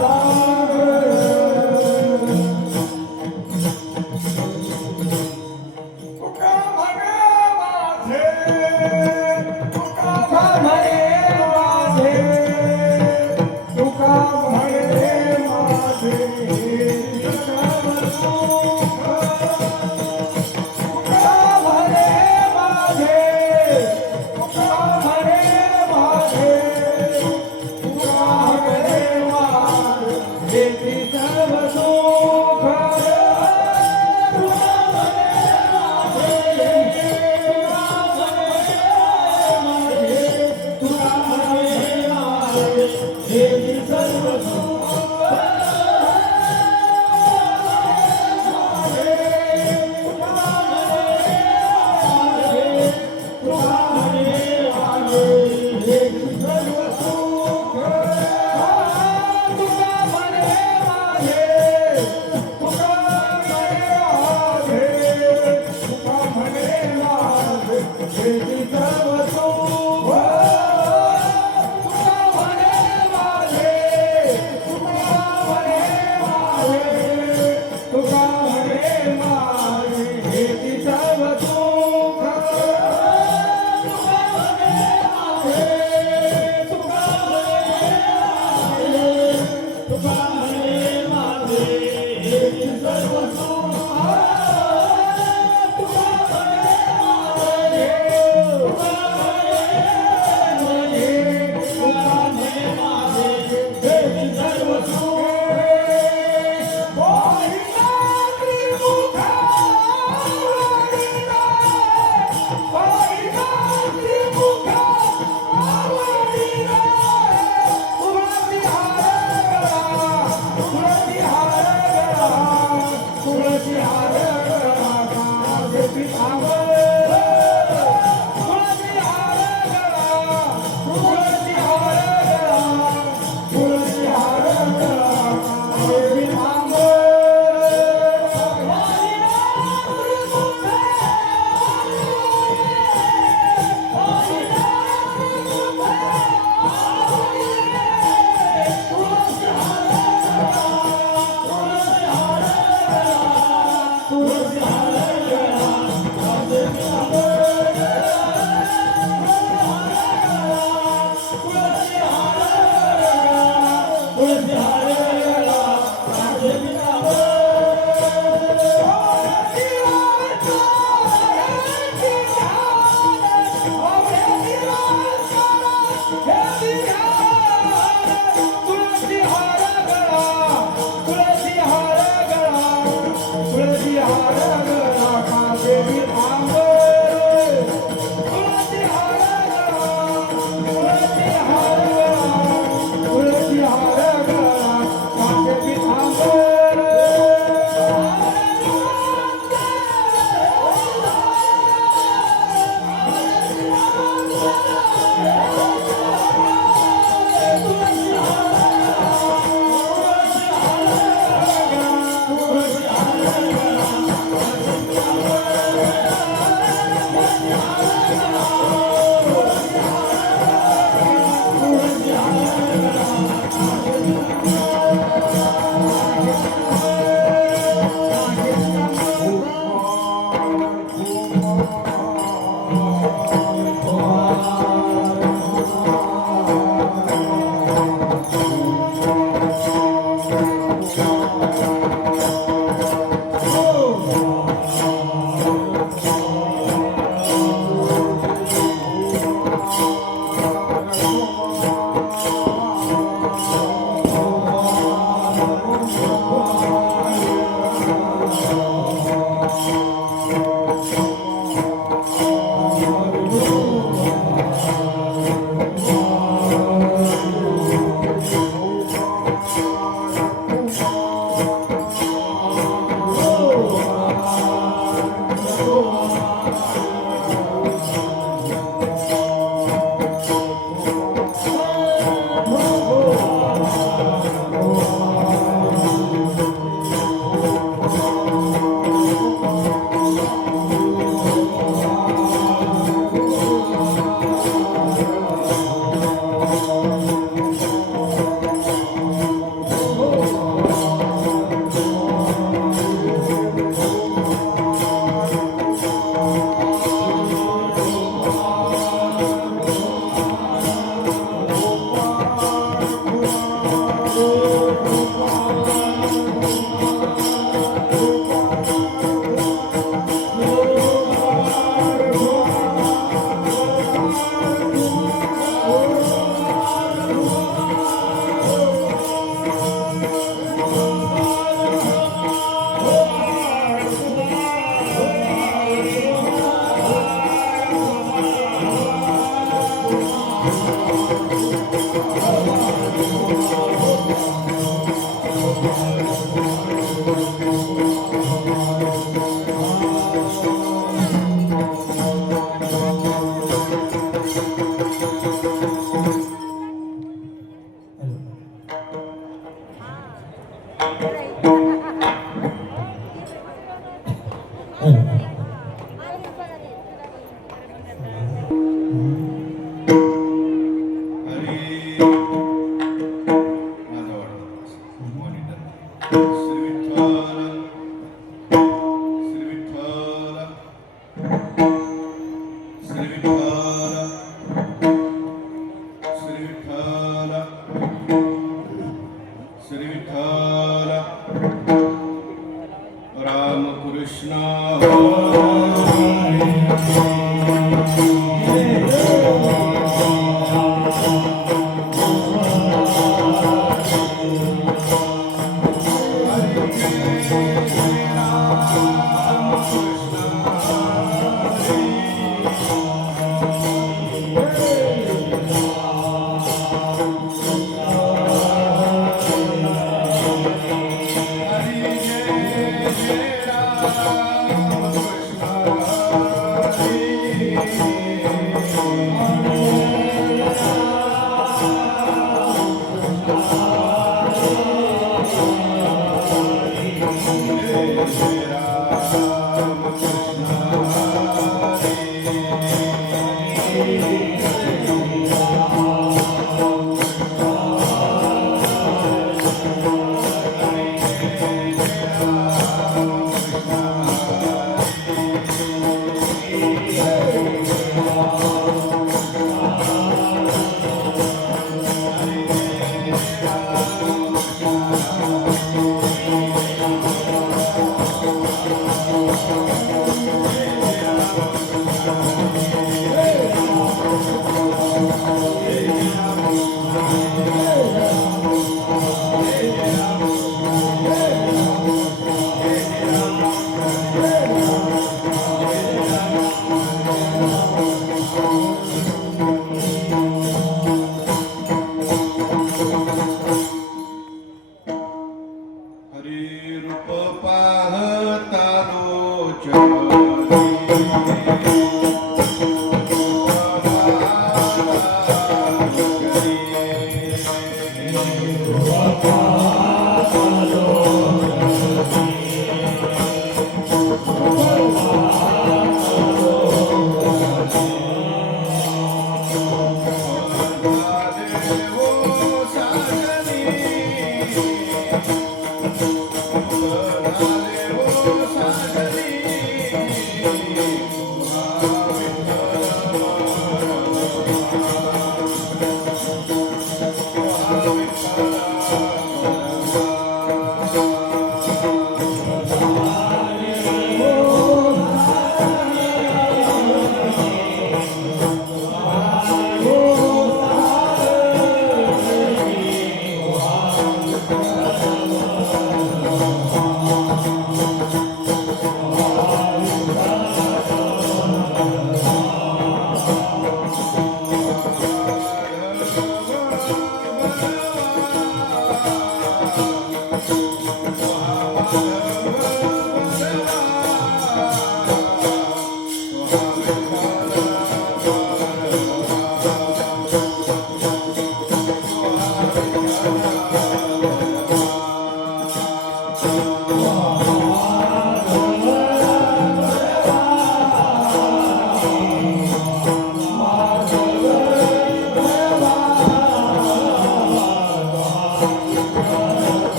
Hare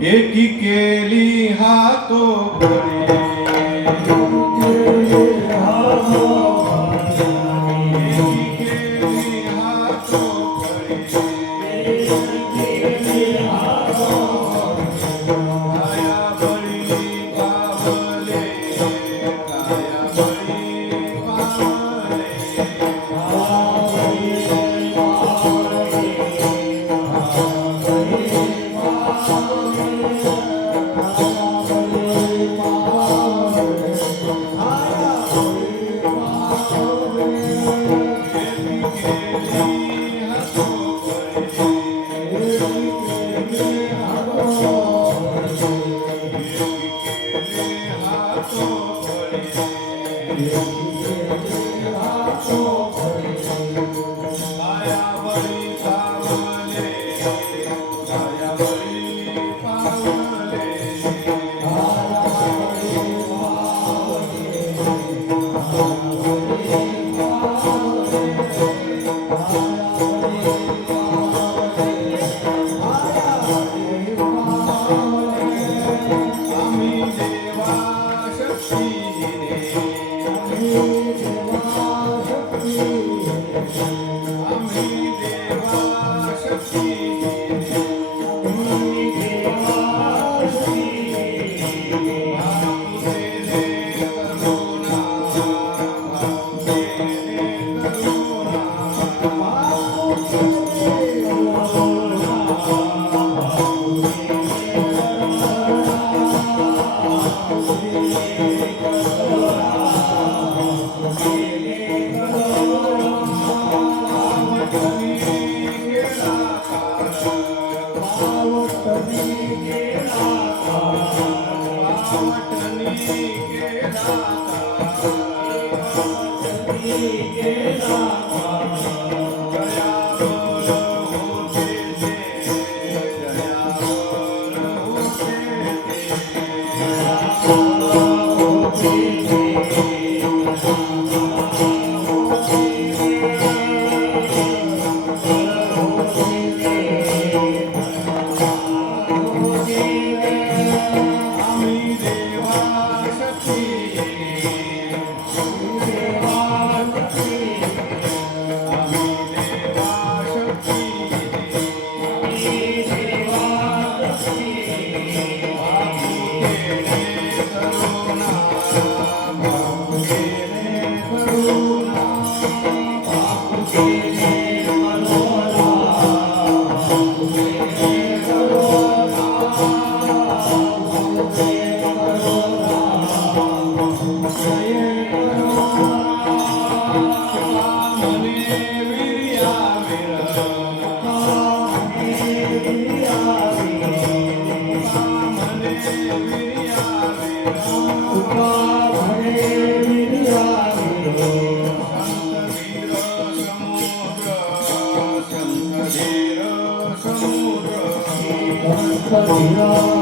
एकी केली हातो बरे Amen. होते ते दयावर होते आम्ही देवा शक्ती आम्ही देवा शक्ती करुणा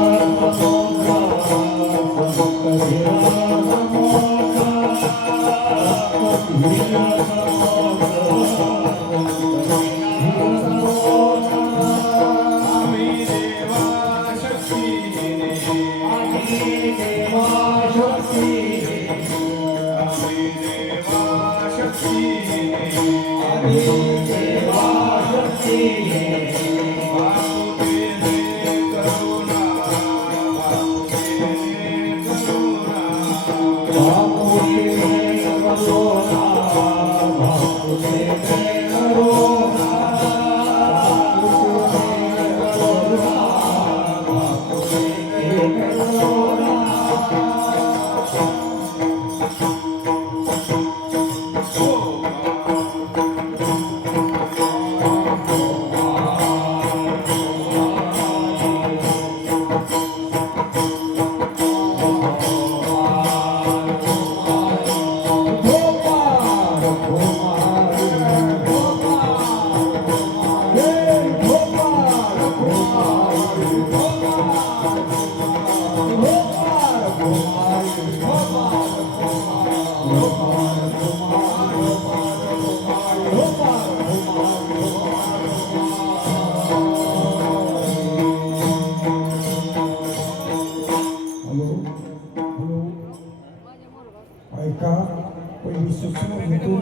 ऐका पहिली सूचना घेतो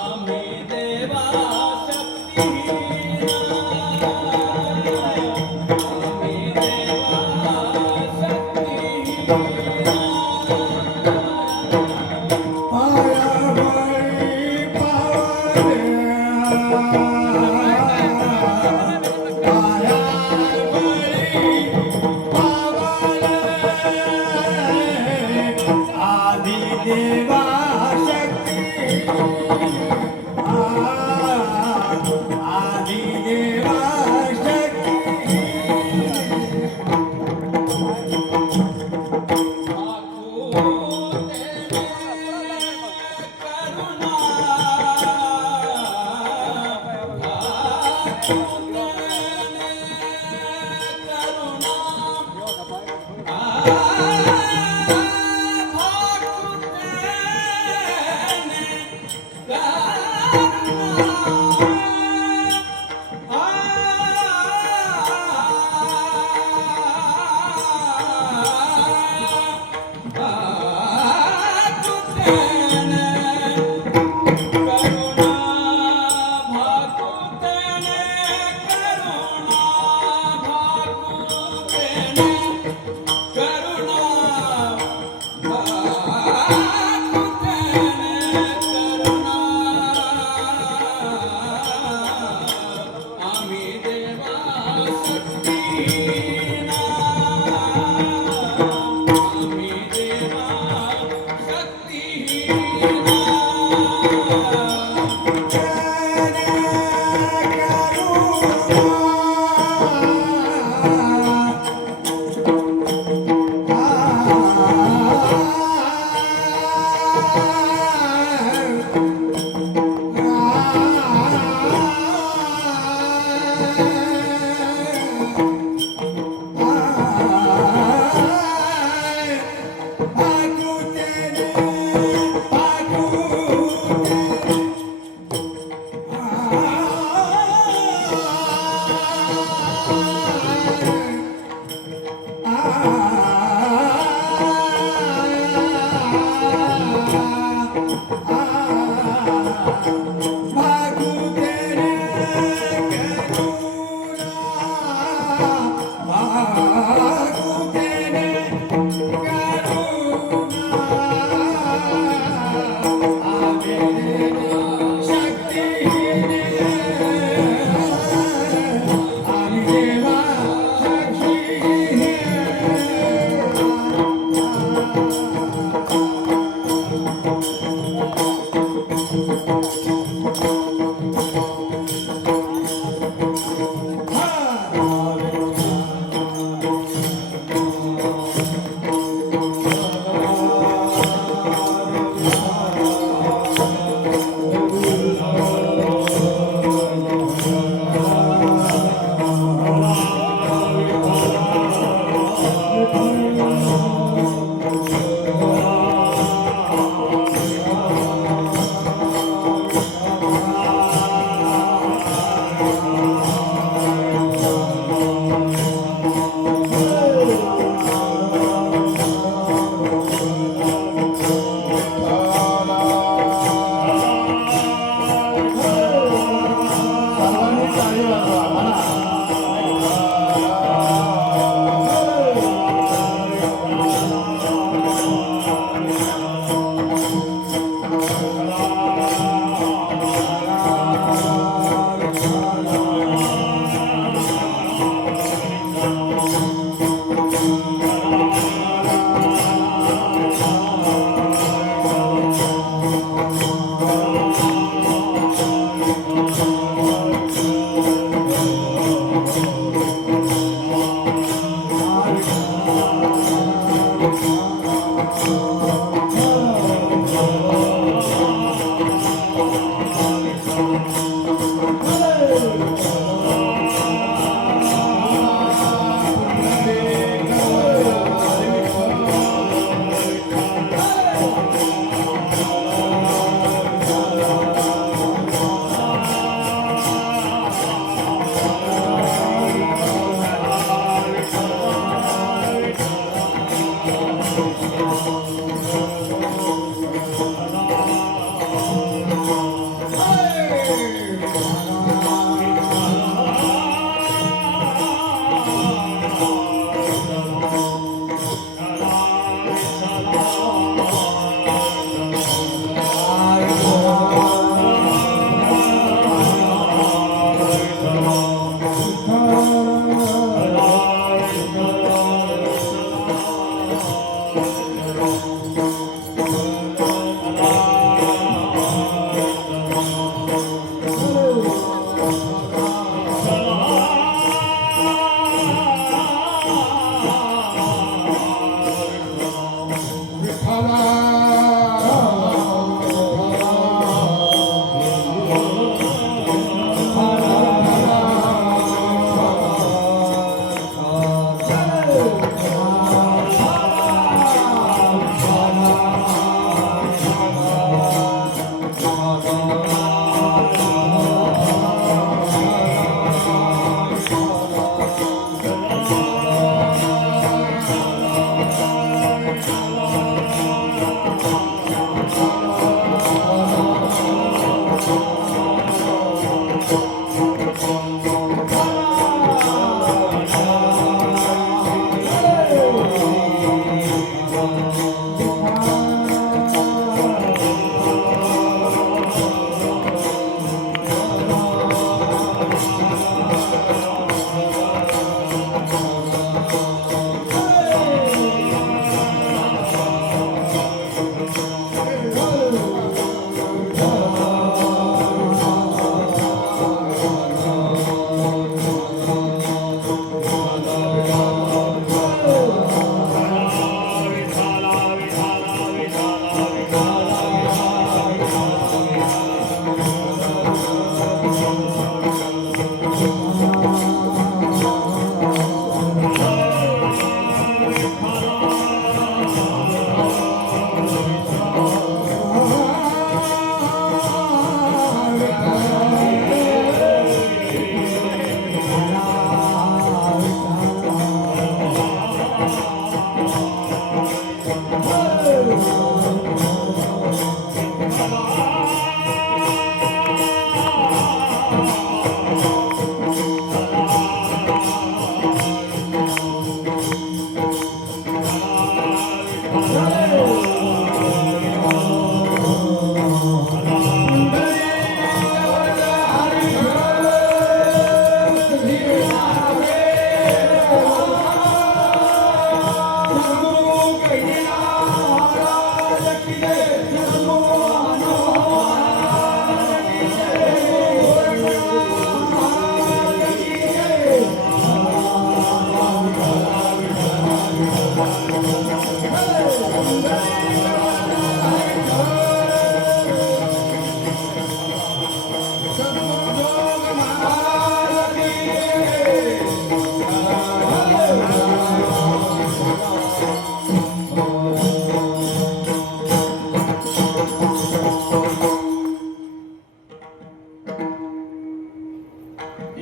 आम्ही देवा शक्ती पायावरी आदि देवा शक्ती आदि देवा शक्ती करुणा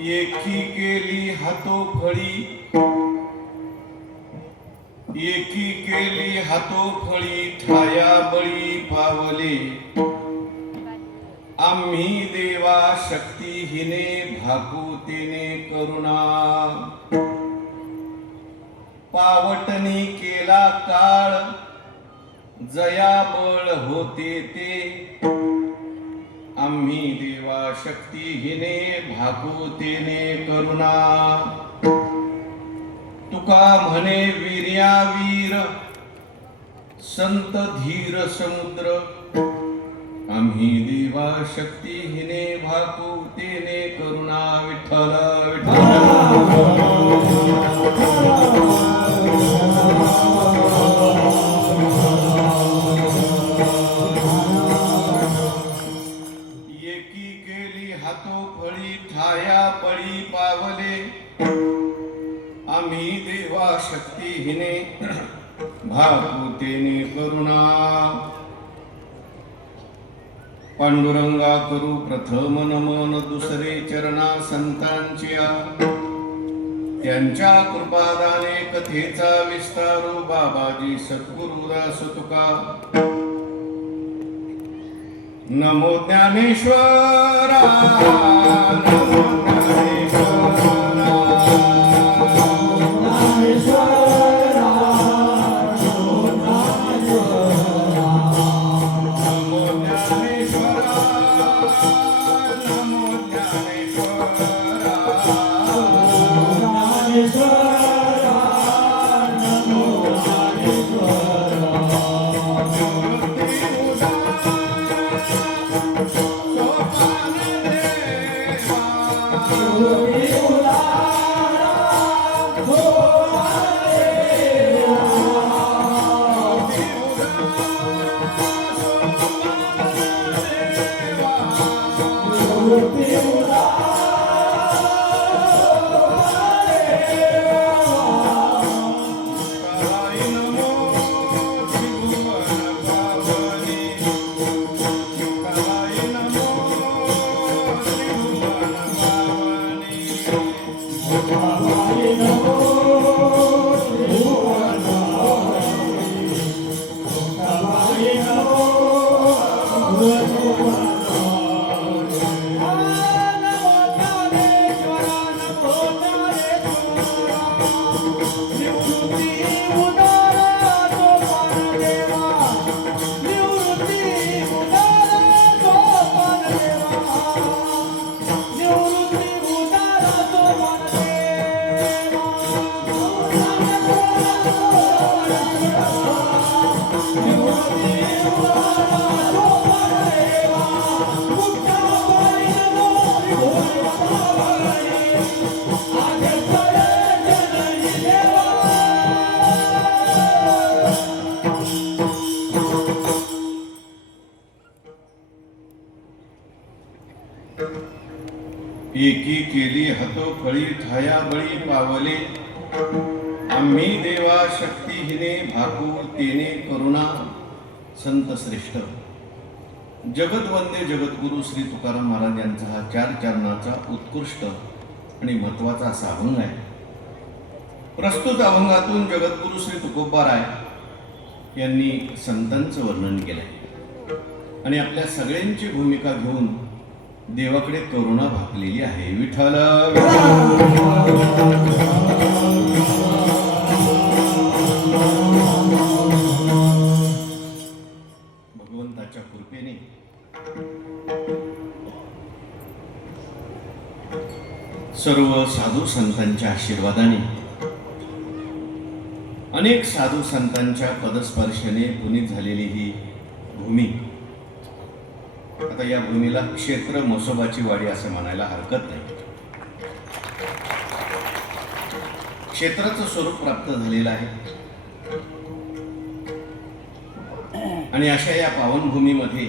एकी केली हातोफळी, एकी केली हातोफळी, ठाया बळी पावले आम्ही देवा शक्तीहीने, भाकुतीने करुणा पावटणी केला काळ, जया बळ होते ते आम्ही देवा शक्तीहीने, भाकुतीने करुणा तुका म्हणे वीर्यावीर संत धीर समुद्र आम्ही देवा शक्तीहीने, भाकुतीने करुणा विठ्ठल विठ्ठल करुणा पांडुरंगा करू प्रथम नमन दुसरे चरणा संतांच्या त्यांच्या कृपादाने कथेचा विस्तारू बाबाजी सद्गुरुदास तुका नमो ज्ञानेश्वरा नमो एकी केली हतोफळी ठाया बळी पावले आम्ही देवा शक्तीहीने भाकू तेने करुणा संत श्रेष्ठ जगतवंदे जगद्गुरु श्री तुकाराम महाराज यांचा हा 4 चरणाचा उत्कृष्ट आणि महत्वाचा असा अभंग आहे. प्रस्तुत अभंगातून जगद्गुरु श्री तुकोबाराय यांनी संतांचं वर्णन केलंय आणि आपल्या सगळ्यांची भूमिका घेऊन देवाकडे करुणा भाकलेली आहे. विठ्ठल भगवंताच्या कृपेने सर्व साधू संतांच्या आशीर्वादाने अनेक साधू संतांच्या पदस्पर्शाने पुनीत झालेली ही भूमी, आता या भूमीला क्षेत्र म्हसोबाची वाडी असं म्हणायला हरकत नाही. क्षेत्राचं स्वरूप प्राप्त झालेलं आहे आणि अशा या पावनभूमीमध्ये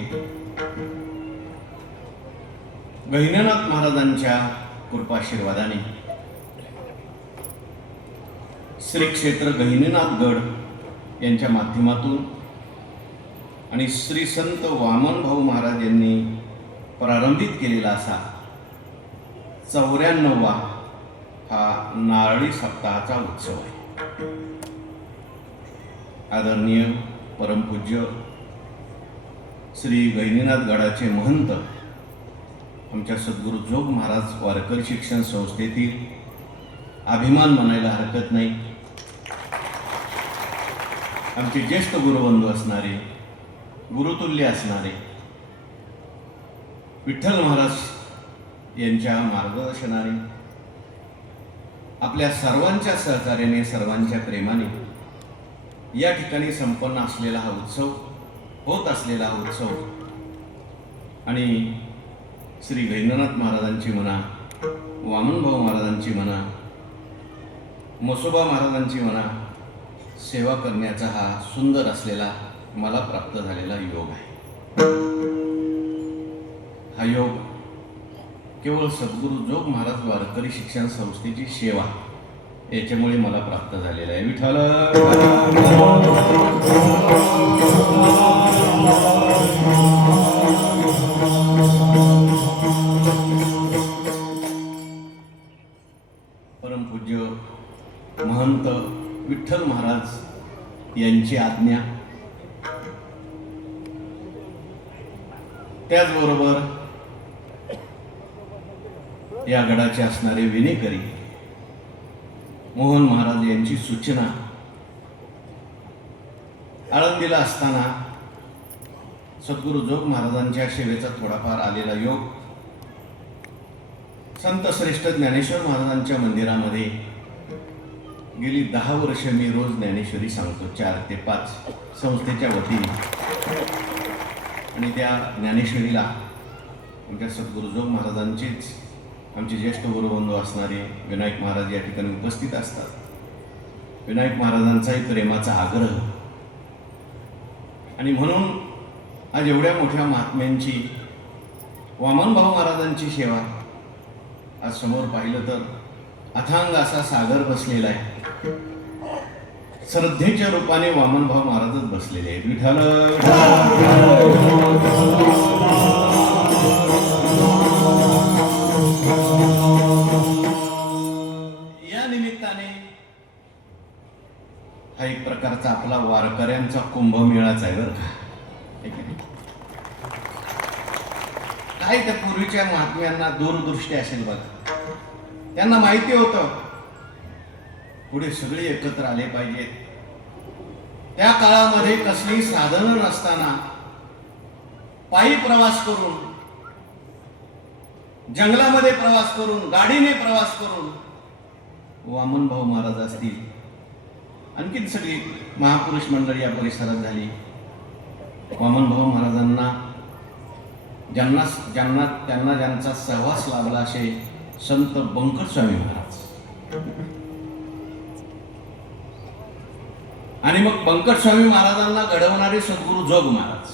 गहिनीनाथ महाराजांच्या कृपाशीर्वादाने श्री क्षेत्र गहिनीनाथ गड यांच्या माध्यमातून आणि श्री संत वामन भाऊ महाराज यांनी प्रारंभित केलेला असा 94वा हा नारळी सप्ताहाचा उत्सव आहे. आदरणीय परमपूज्य श्री गहिनीनाथ गडाचे महंत आमच्या सद्गुरू जोग महाराज वारकरी शिक्षण संस्थेतील अभिमान म्हणायला हरकत नाही, आमचे ज्येष्ठ गुरुबंधू असणारे गुरुतुल्य असणारे विठ्ठल महाराज यांच्या मार्गदर्शनाने आपल्या सर्वांच्या सहकार्याने सर्वांच्या प्रेमाने या ठिकाणी संपन्न असलेला हा उत्सव होत असलेला हा उत्सव आणि श्री गहिनीनाथ महाराजांची म्हणा, वामनभाऊ महाराजांची म्हणा, म्हसोबा महाराजांची म्हणा, सेवा करण्याचा हा सुंदर असलेला मला प्राप्त झालेला योग आहे. हा योग केवळ सद्गुरू जोग महाराज वारकरी शिक्षण संस्थेची सेवा याच्यामुळे मला प्राप्त झालेलं आहे. विठ्ठल परमपूज्य महंत विठ्ठल महाराज यांची आज्ञा, त्याचबरोबर या गडाचे असणारे विनेकरी मोहन महाराज यांची सूचना, आळंदीला असताना सद्गुरू जोग महाराजांच्या सेवेचा थोडाफार आलेला योग, संत श्रेष्ठ ज्ञानेश्वर महाराजांच्या मंदिरामध्ये गेली 10 वर्ष मी रोज ज्ञानेश्वरी सांगतो, 4 ते 5 संस्थेच्या वतीने. आणि त्या ज्ञानेश्वरीला आमच्या सद्गुरू जोग महाराजांचेच आमचे ज्येष्ठ गुरुबंधू असणारे विनायक महाराज या ठिकाणी उपस्थित असतात. विनायक महाराजांचाही प्रेमाचा आग्रह, आणि म्हणून आज एवढ्या मोठ्या महात्म्यांची, वामनभाऊ महाराजांची सेवा आज समोर पाहिलं तर अथांग असा सागर बसलेला आहे. श्रद्धेच्या रूपाने वामनभाऊ महाराजच बसलेले आहेत. विठ्ठल या निमित्ताने हा एक प्रकारचा आपला वारकऱ्यांचा कुंभमेळाच आहे बरं का. काय त्या पूर्वीच्या महात्म्यांना दूरदृष्टी असेल बघा, त्यांना माहिती होतं पुढे सगळे एकत्र आले पाहिजेत. त्या काळामध्ये कसली साधनं नसताना पायी प्रवास करून, जंगलामध्ये प्रवास करून, गाडीने प्रवास करून वामनभाऊ महाराज असतील, आणखीन सगळी महापुरुष मंडळी या परिसरात झाली. वामनभाऊ महाराजांना त्यांना ज्यांचा सहवास लाभला असे संत बंकट स्वामी महाराज, आणि मग बंकट स्वामी महाराजांना घडवणारे सद्गुरू जोग महाराज.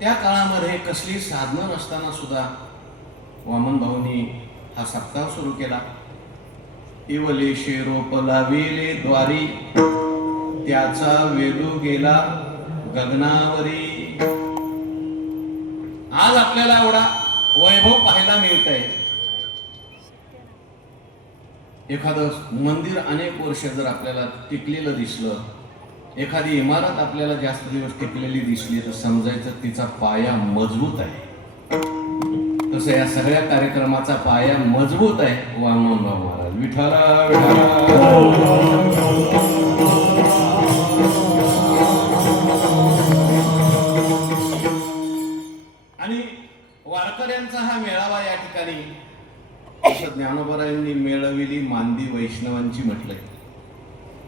त्या काळामध्ये कसली साधनं नसताना सुद्धा वामनभाऊंनी हा सप्ताह सुरू केला. इवले शेरोप लाविले द्वारी, त्याचा वेलू गेला गगनावरी. आज आपल्याला एवढा वैभव पाहायला मिळत आहे. एखादं मंदिर अनेक वर्ष जर आपल्याला टिकलेलं दिसलं, एखादी इमारत आपल्याला जास्त दिवस टिकलेली दिसली, तर समजायचं तिचा पाया मजबूत आहे. तसं या सगळ्या कार्यक्रमाचा पाया मजबूत आहे वामनभाऊ महाराज. विठ्ठल आणि वारकऱ्यांचा हा मेळावा या ठिकाणी ज्ञानोबारायांनी मेळविली मांदी वैष्णवांची म्हटलंय.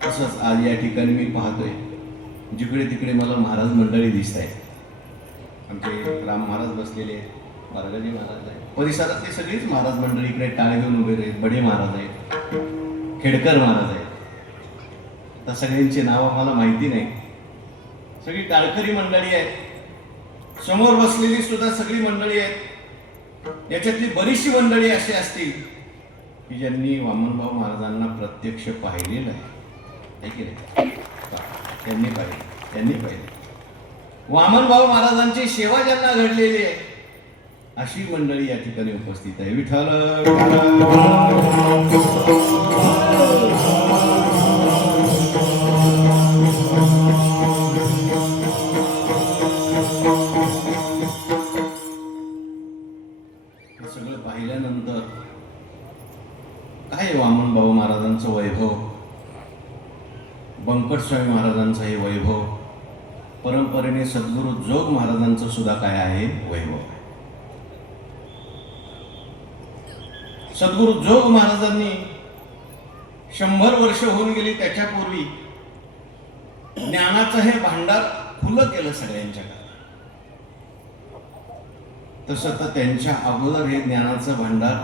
तसंच आज या ठिकाणी मी पाहतोय जिकडे तिकडे मला महाराज मंडळी दिसत आहेत. आमचे राम महाराज बसलेले आहेत, बारगाजी महाराज आहेत, परिसरातली सगळीच महाराज मंडळी इकडे टाळे घेऊन उभे आहेत. बडे महाराज आहेत, खेडकर महाराज आहेत. तर सगळ्यांची नावं मला माहिती नाही. सगळी टाळकरी मंडळी आहेत. समोर बसलेली सुद्धा सगळी मंडळी आहेत. याच्यातली बरीचशी मंडळी अशी असतील की ज्यांनी वामनभाऊ महाराजांना प्रत्यक्ष पाहिलेलं आहे की नाही? त्यांनी पाहिले. वामनभाऊ महाराजांची सेवा ज्यांना घडलेली आहे अशी मंडळी या ठिकाणी उपस्थित आहे. विठ्ठल सगळं पाहिल्यानंतर काय वामनभाऊ महाराजांचं वैभव, बंकट स्वामी महाराजांचं हे वैभव, परंपरेने सद्गुरू जोग महाराजांचं सुद्धा काय आहे वैभव. सद्गुरू जोग महाराजांनी 100 वर्ष होऊन गेली त्याच्यापूर्वी ज्ञानाचं हे भांडार खुलं केलं सगळ्यांच्या घरात. तसं तर त्यांच्या अगोदर हे ज्ञानाचं भांडार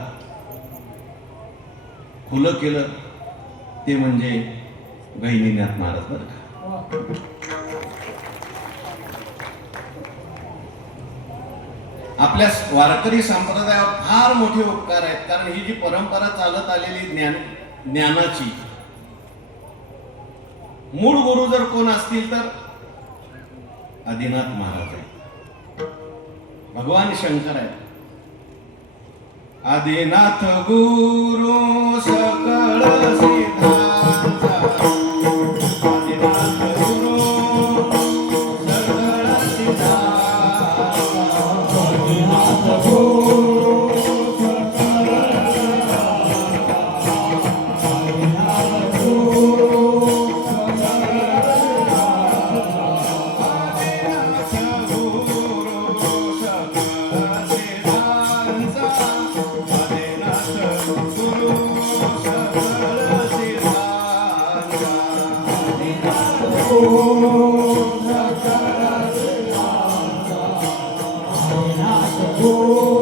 खुलं केलं ते म्हणजे गहिनीनाथ महाराज बरं का. आपल्या वारकरी संप्रदायावर फार मोठे उपकार आहेत. कारण ही जी परंपरा चालत आलेली ज्ञानाची, मूळ गुरु जर कोण असतील तर आदिनाथ महाराज आहेत, भगवान शंकर आहेत. आदिनाथ गुरु सकळ सिद्धांचा, आदिनाथ गुरु सकळ सिद्धांचा, आदिनाथ गुरु आदिनाथ गुरु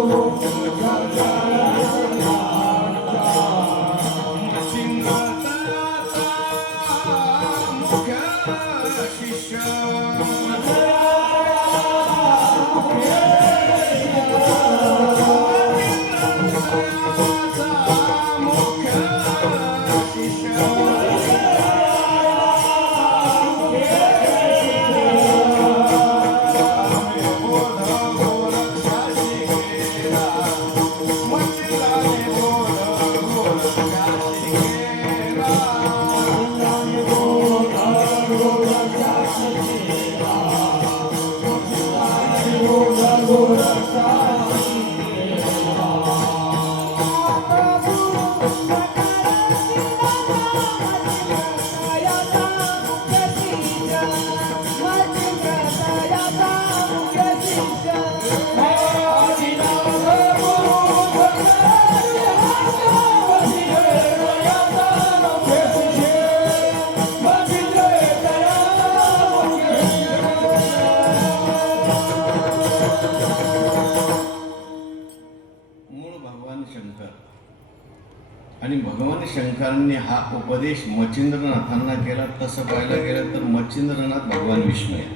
आणि भगवान शंकरांनी हा उपदेश मच्छिंद्रनाथांना केला. तसं पाहायला गेलं तर मच्छिंद्रनाथ भगवान विष्णू आहे,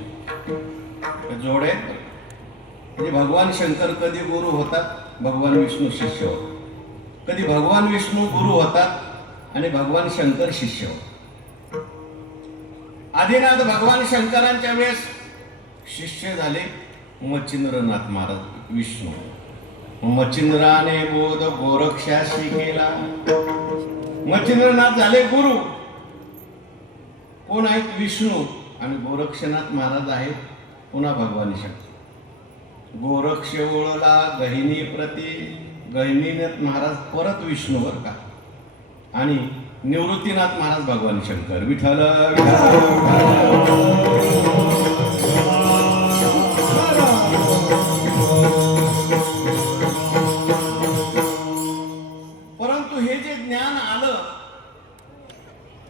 जोड आहे. म्हणजे भगवान शंकर कधी गुरु होतात, भगवान विष्णू शिष्य होतात. कधी भगवान विष्णू गुरु होतात आणि भगवान शंकर शिष्य होतात. आदिनाथ भगवान शंकरांच्या वेळेस शिष्य झाले मच्छिंद्रनाथ महाराज विष्णू. मच्छिंद्राने बोध गोरक्षाशी केला. मच्छिंद्रनाथ झाले गुरु. कोण आहेत? विष्णू. आणि गोरक्षनाथ महाराज आहेत पुन्हा भगवान शंकर. गोरक्ष ओळला गहिनी प्रती. गहिनीनाथ महाराज परत विष्णूवर का. आणि निवृत्तीनाथ महाराज भगवान शंकर. विठ्ठल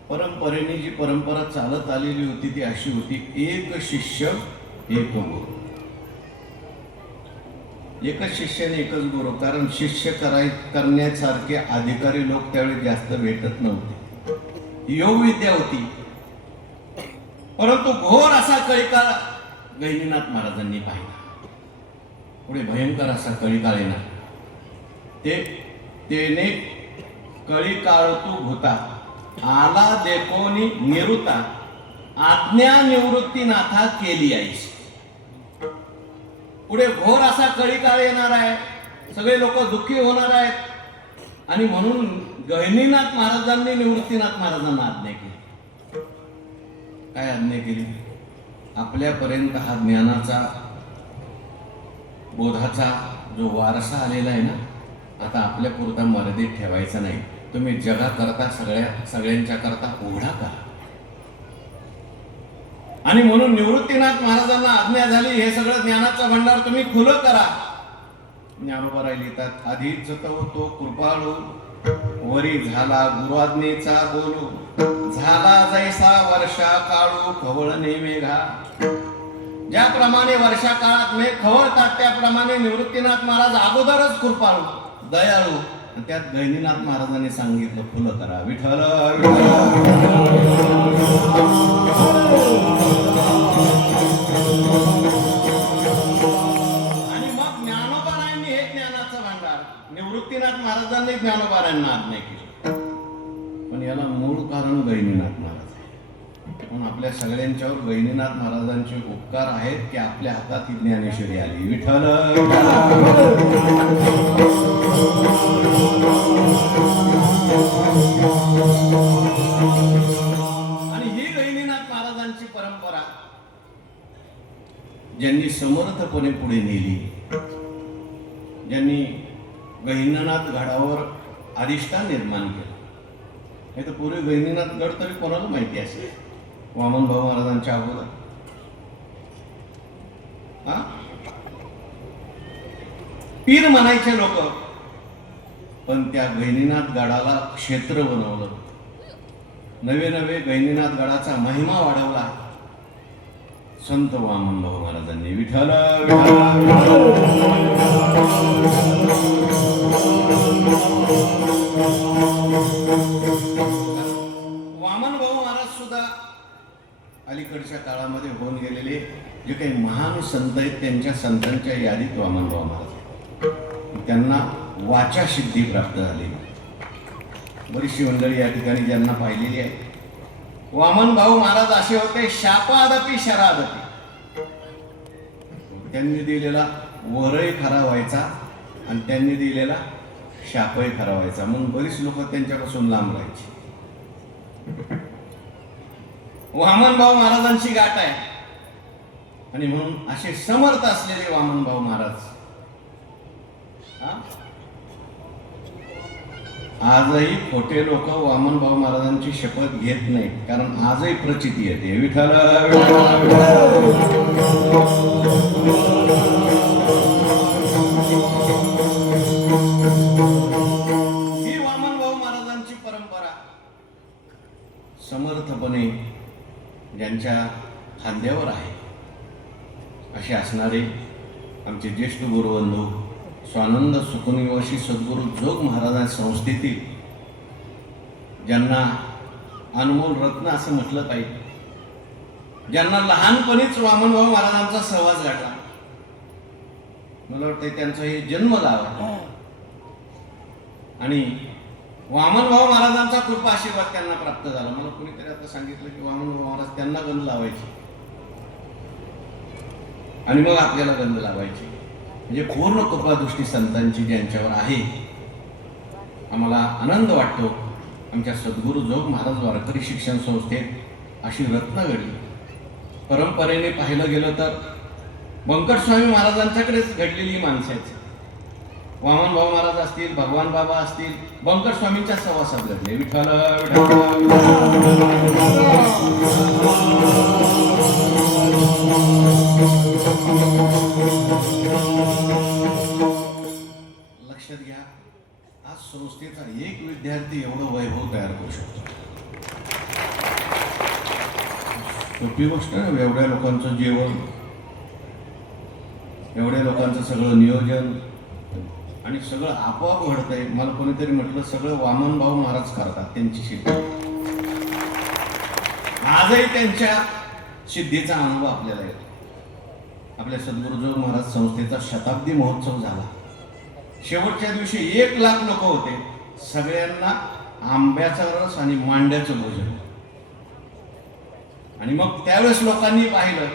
परंपरेने जी परंपरा चालत आलेली होती ती अशी होती, एक शिष्य एक गुरु. एकच शिष्य आणि एकच गुरु. कारण शिष्य करण्यासारखे अधिकारी लोक त्यावेळी जास्त भेटत नव्हते. योग विद्या होती. परंतु घोर असा कळीकाळ गहिनीनाथ महाराजांनी पाहिला. पुढे भयंकर असा कळीकाळ येणार. तेने कळीकाळ तू भूता आला देखोनी निरुता आज्ञा निवृत्तीनाथा केली आईस. पुढे घोर असा कळीकाळ येणार आहे. सगळे लोक दुःखी होणार आहेत. आणि म्हणून गहिनीनाथ महाराजांनी निवृत्तीनाथ महाराजांना आज्ञा केली. काय आज्ञा केली? आपल्यापर्यंत हा ज्ञानाचा बोधाचा जो वारसा आलेला आहे ना, आता आपल्या पुरता मर्यादित ठेवायचा नाही. तुम्ही जगाकरता सगळ्यांच्या करता उघडा करा. आणि म्हणून निवृत्तीनाथ महाराजांना आज्ञा झाली, हे सगळं ज्ञानाचा भंडार तुम्ही खुलं करा. ज्ञानोबा लिहितात, आधीच तो कृपाळू वरी झाला गुरुआज्ञेचा बोलू. झाला जैसा वर्षा काळू खवळणे मेघा. ज्याप्रमाणे वर्षा काळात मेघ खवळतात त्याप्रमाणे निवृत्तीनाथ महाराज अगोदरच कृपाळू दयाळू. त्यात गहिनीनाथ महाराजांनी सांगितलं फुलं करा. विठ्ठल आणि मग ज्ञानोबा सगळ्यांच्यावर गहिनीनाथ महाराजांचे उपकार आहेत की आपल्या हातात ही ज्ञानेश्वरी आली. विठ्ठल आणि ही गहिनीनाथ महाराजांची परंपरा ज्यांनी समर्थपणे पुढे नेली, ज्यांनी गहिनीनाथ गडावर अधिष्ठान निर्माण केलं. नाही तर पूर्वी गहिनीनाथ गड तरी कोणाला माहिती असेल वामनभाऊ महाराजांच्या अगोदर. हा पीर म्हणायचे लोक, पण त्या गहिनीनाथ गडाला क्षेत्र बनवलं. नवे नवे गहिनीनाथ गडाचा महिमा वाढवला संत वामनभाऊ महाराजांनी. विठ्ठल वामनभाऊ महाराज सुद्धा अलीकडच्या काळामध्ये होऊन गेलेले जे काही महान संत आहेत त्यांच्या संतांच्या यादीत वामनभाऊ महाराज, त्यांना वाचा सिद्धी प्राप्त झाली. बरीचशी मंडळी या ठिकाणी ज्यांना पाहिलेली आहे. वामनभाऊ महाराज असे होते शापादपी शरादपी. त्यांनी दिलेला वरही खरा व्हायचा आणि त्यांनी दिलेला शापही खरा व्हायचा, म्हणून बरीच लोक त्यांच्यापासून लांब राहायची. वामनभाऊ महाराजांची गाठ आहे आणि म्हणून असे समर्थ असलेले वामनभाऊ महाराज आजही खोटे लोक वामनभाऊ महाराजांची शपथ घेत नाहीत, कारण आजही प्रचिती येते. विठ्ठल ही वामनभाऊ महाराजांची परंपरा समर्थपणे ज्यांच्या खांद्यावर आहे असे असणारे आमचे ज्येष्ठ गुरुबंधू स्वानंद सुखनिवासी सद्गुरू जोग महाराज संस्थेतील, ज्यांना अनमोल रत्न असं म्हटलं पाहिजे, ज्यांना लहानपणीच वामनभाऊ महाराजांचा सहवास घडला. मला वाटतं त्यांचं हे जन्मलाभ आहे आणि वामनभाऊ महाराजांचा कृपा आशीर्वाद त्यांना प्राप्त झाला. मला कोणीतरी आता सांगितलं की वामनभाऊ महाराज त्यांना गंध लावायचे आणि मग आपल्याला गंध लावायचे. म्हणजे पूर्ण कृपादृष्टी संतांची ज्यांच्यावर आहे. आम्हाला आनंद वाटतो आमच्या सद्गुरू जोग महाराज वारकरी शिक्षण संस्थेत अशी रत्न घडली. परंपरेने पाहिलं गेलं तर बंकटस्वामी महाराजांच्याकडेच घडलेली माणसं आहेत. वामनभाऊ महाराज असतील, भगवान बाबा असतील, बंकटस्वामींच्या सहवासात घडले. विठ्ठल लक्षात घ्या, आज संस्थेचा एक विद्यार्थी एवढं वैभव तयार करू शकतो. सोपी गोष्ट आहे. एवढ्या लोकांचं जेवण, एवढ्या लोकांचं सगळं नियोजन आणि सगळं आपोआप घडतंय. मला कोणीतरी म्हटलं सगळं वामनभाऊ महाराज करतात, त्यांची सिद्धी. आजही त्यांच्या सिद्धीचा अनुभव आपल्याला येतो. आपल्या सद्गुरू जोग महाराज संस्थेचा शताब्दी महोत्सव झाला. शेवटच्या दिवशी 1 लाख लोक होते. सगळ्यांना आंब्याचा रस आणि मांड्याचं भोजन. आणि मग त्यावेळेस लोकांनी पाहिलं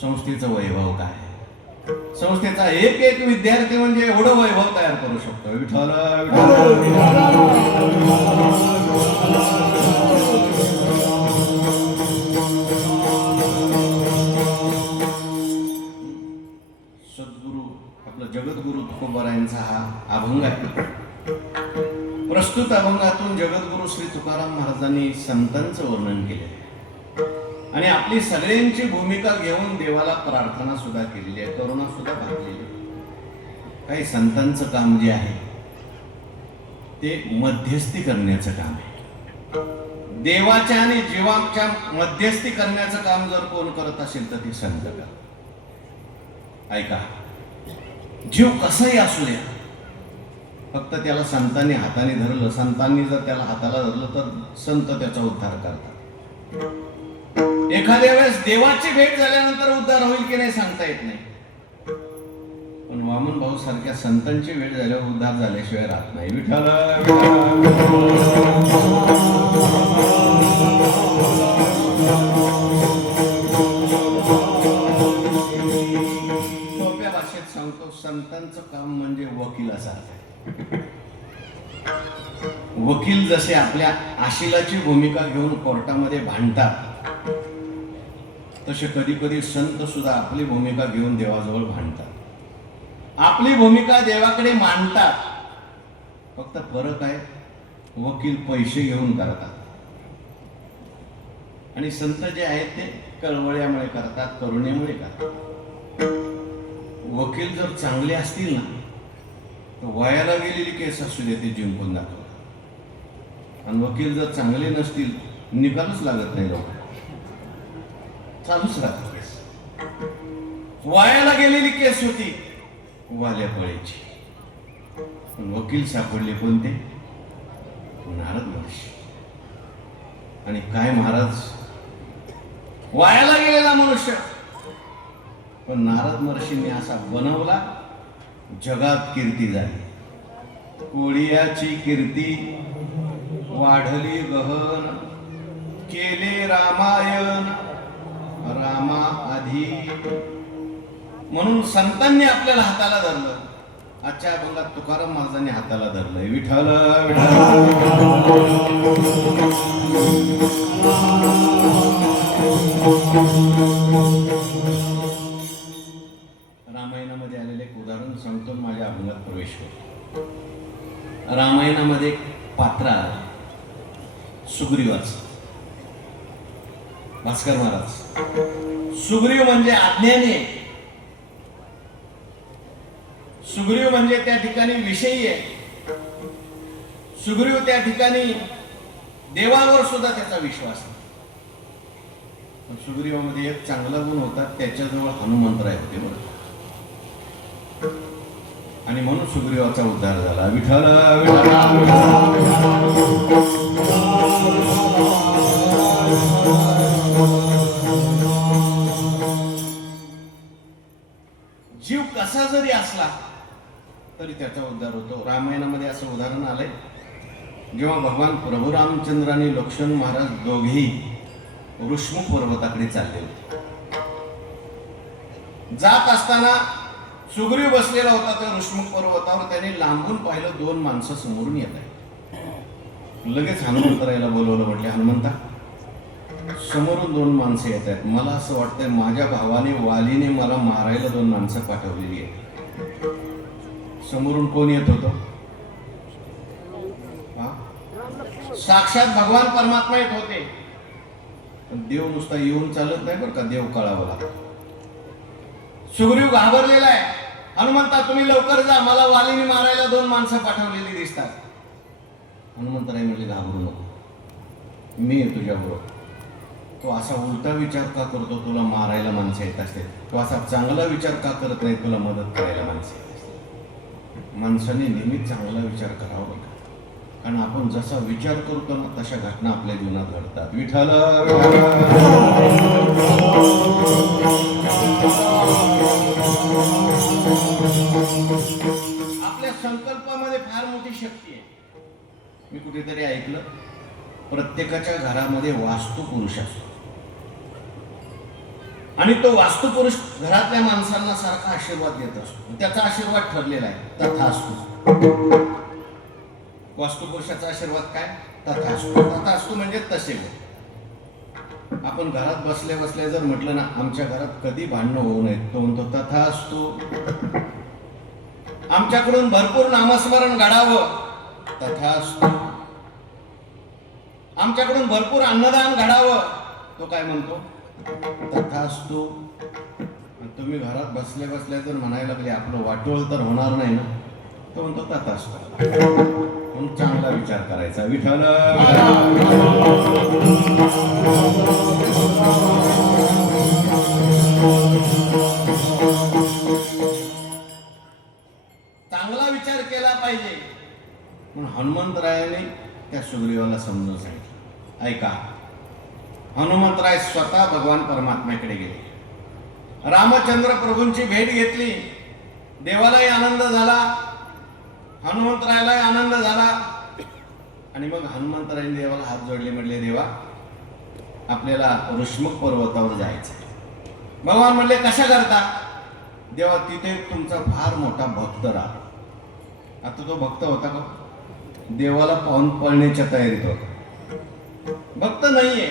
संस्थेचं वैभव काय. संस्थेचा एक एक विद्यार्थी म्हणजे एवढं वैभव तयार करू शकतो. विठ्ठल सद्गुरू आपला जगद्गुरु तुकोबारायांचा हा अभंग आहे. प्रस्तुत अभंगातून जगद्गुरु श्री तुकाराम महाराजांनी संतांचं वर्णन केले आणि आपली सगळ्यांची भूमिका घेऊन देवाला प्रार्थना सुद्धा केलेली आहे, करुणा सुद्धा भागलेली. काही संतांचं काम जे आहे ते मध्यस्थी करण्याचं काम आहे. देवाच्या आणि जीवाच्या मध्यस्थी करण्याचं काम जर कोण करत असेल तर ते संत करतात. ऐका, जीव कसंही असू द्या, फक्त त्याला संतांनी हाताने धरलं, संतांनी जर त्याला हाताला धरलं तर संत त्याचा उद्धार करतात. एखाद्या वेळेस देवाची भेट झाल्यानंतर उद्धार होईल की नाही सांगता येत नाही, पण वामनभाऊ सारख्या संतांची भेट झाल्यावर उद्धार झाल्याशिवाय राहत नाही. विठ्ठल विठ्ठल संतांचं काम म्हणजे वकिलासारखं आहे. वकील जसे आपल्या आशिलाची भूमिका घेऊन कोर्टामध्ये भांडतात, तसे कधी कधी संत सुद्धा आपली भूमिका घेऊन देवाजवळ भांडतात. आपली भूमिका देवाकडे मांडतात. फक्त फरक आहे, वकील पैसे घेऊन करतात आणि संत जे आहेत ते कळवळ्यामुळे करतात, करुणेमुळे करतात. वकील जर चांगले असतील ना, तर वयाला गेलेली केस असू दे ते जिंकून दाखवतात. आणि वकील जर चांगले नसतील, निकालच लागत नाही, लोक चालूच राहतात केस. वयाला गेलेली केस होती वाल्या पळीची, पण वकील सापडले कोणते? नारद महर्षी. आणि काय महाराज, वायाला गेलेला मनुष्य, पण नारद महर्षींनी असा बनवला, जगात कीर्ती झाली. कोळियाची कीर्ती वाढली गहन, केले रामायण रामा आधी. म्हणून संतांनी आपल्याला हाताला धरलं. आजच्या अभंगात तुकाराम महाराजांनी हाताला धरलंय. विठ्ठल रामायणामध्ये आलेले एक उदाहरण सांगतो, माझ्या अभंगात प्रवेश करतो. रामायणामध्ये एक पात्र आहे, सुग्रीवाचं. भास्कर महाराज, सुग्रीव म्हणजे अज्ञानी आहे. सुग्रीव म्हणजे त्या ठिकाणी विषयी आहे. सुग्रीव त्या ठिकाणी देवावर सुद्धा त्याचा विश्वास आहे. पण सुग्रीवामध्ये एक चांगला गुण होता, त्याच्याजवळ हनुमंतराय होते बरं. आणि म्हणून सुग्रीवाचा उद्धार झाला. विठ्ठल जीव कसा जरी असला तरी त्याचा उद्धार होतो. रामायणामध्ये असं उदाहरण आलंय, जेव्हा भगवान प्रभू रामचंद्र आणि लक्ष्मण महाराज दोघेही ऋष्मु पर्वताकडे चालले होते. जात असताना सुग्रीव बसलेला होता त्या ऋष्मु पर्वतावर. त्याने लांबून पाहिलं, दोन माणसं समोरून येत आहेत. लगेच हनुमंतरायला बोलवलं. म्हटले, हनुमंता, समोरून दोन माणसं येत आहेत. मला असं वाटतंय माझ्या भावाने वालीने मला मारायला दोन माणसं पाठवलेली आहेत. समोरून कोण येत होतं? साक्षात भगवान परमात्मा येत होते. पण देव नुसता येऊन चालत नाही बरं का, देव कळावं लागतं. सुग्रीव घाबरलेला आहे. हनुमंता, तुम्ही लवकर जा, मला वालीने मारायला दोन माणसं पाठवलेली दिसतात. हनुमंतराय म्हणले, घाबरू नको, मी आहे तुझ्याबरोबर. तो असा उलटा विचार का करतो? तुला मारायला माणसं येत असते. तो असा चांगला विचार का करत नाही? तुला मदत करायला माणसं येत असते. माणसाने नेहमी चांगला विचार करावा बघा, कारण आपण जसा विचार करतो ना, तशा घटना आपल्या जीवनात घडतात. विठ्ठल आपल्या संकल्पामध्ये फार मोठी शक्ती आहे. मी कुठेतरी ऐकलं, प्रत्येकाच्या घरामध्ये वास्तुपुरुष असतो आणि तो वास्तुपुरुष घरातल्या माणसांना सारखा आशीर्वाद देत असतो. त्याचा आशीर्वाद ठरलेला आहे, तथास्तु. वास्तुपुरुषाचा आशीर्वाद काय? तथास्तु. तथास्तु म्हणजे तसे. आपण घरात बसल्या बसल्या जर म्हटलं ना, आमच्या घरात कधी भांडणं होऊ नयेत, तो म्हणतो तथास्तु. आमच्याकडून भरपूर नामस्मरण घडावं, तथास्तु. आमच्याकडून भरपूर अन्नदान घडावं, तो काय म्हणतो? तथास्तु. तुम्ही घरात बसल्या बसल्या जर म्हणायला लागले आपलं वाटोळ तर होणार नाही ना, तो म्हणतो तथास्तु. म्हणून चांगला विचार करायचा. विठ्ठल चांगला विचार केला पाहिजे. म्हणून हनुमंतरायाने त्या सुग्रीवाला समजून सांगितलं. ऐका, हनुमंतराय स्वतः भगवान परमात्म्याकडे गेले. रामचंद्र प्रभूंची भेट घेतली. देवालाही आनंद झाला, हनुमंतरायालाही आनंद झाला. आणि मग हनुमंतरायाने देवाला हात जोडले. म्हटले, देवा, आपल्याला ऋष्मुक पर्वतावर जायचं. भगवान म्हणले, कशा करता? देवा तिथे तुमचा फार मोठा भक्त राहा. आता तो भक्त होता का? देवाला पाहून पळण्याच्या तयारीत होता. भक्त नाहीये,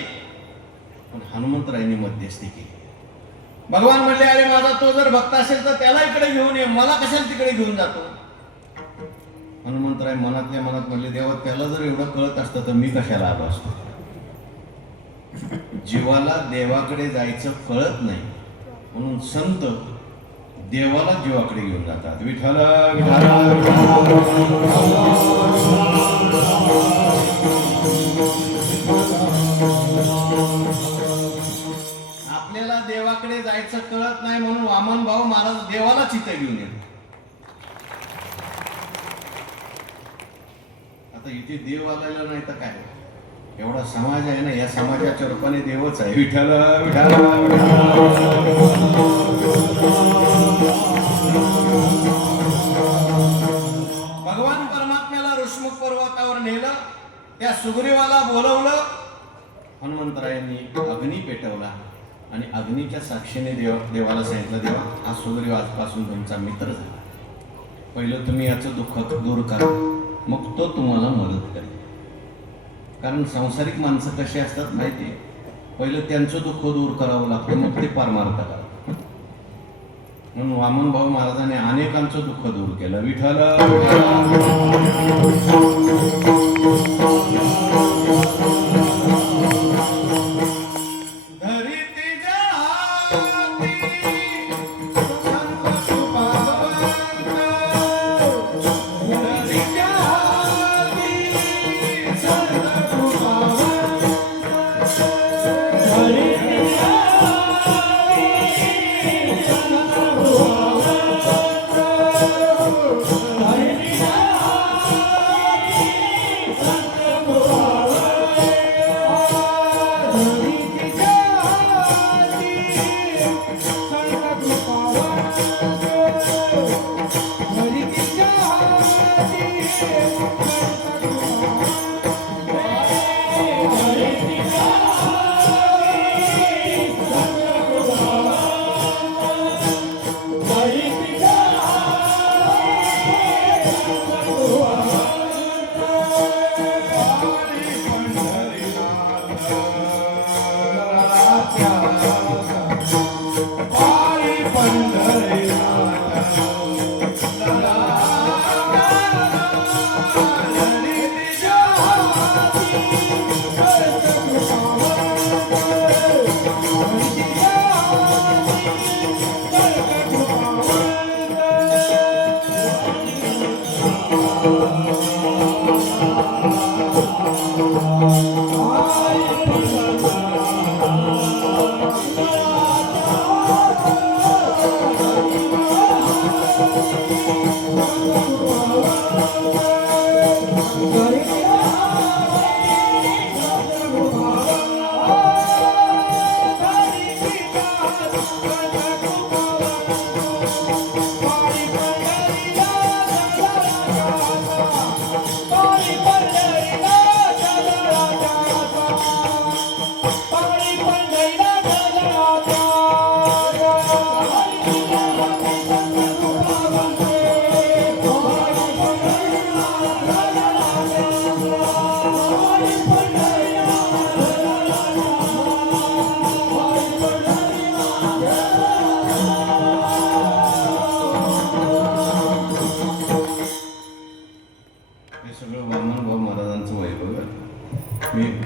पण हनुमंतरायांनी मध्यस्थी केली. भगवान म्हणले, अरे माझा तो जर भक्त असेल तर त्याला इकडे घेऊन ये, मला कशाला तिकडे घेऊन जातो? हनुमंतराय मनातल्या मनात म्हणले, देवा त्याला जर एवढं कळत असतं तर मी कशाला आलो असतो? जीवाला देवाकडे जायचं कळत नाही म्हणून संत देवाला जीवाकडे घेऊन जातात. विठ्ठल आपल्याला देवाकडे जायचं कळत नाही म्हणून वामन भाऊ महाराज देवालाच इथे घेऊन येतात. आता इथे देव आलेला नाही तर काय? एवढा समाज आहे ना, या समाजाच्या रूपाने देवच आहे. विठ्ठल विठ्ठल भगवान परमात्म्याला ऋष्मुख पर्वतावर नेलं, त्या सुग्रीवाला बोलवलं. हनुमंतरायांनी अग्नी पेटवला आणि अग्नीच्या साक्षीने देवाला सांगितलं, देवा हा सुग्रीव आजपासून तुमचा मित्र झाला. पहिलं तुम्ही याचं दुःख दूर करा, मग तो तुम्हाला मदत करेल. कारण सांसारिक माणसं कशी असतात माहिती आहे, पहिलं त्यांचं दुःख दूर करावं लागतं, मग ते पारमार्थ करतात. म्हणून वामन भाऊ महाराजांनी अनेकांचं दुःख दूर केलं. विठ्ठल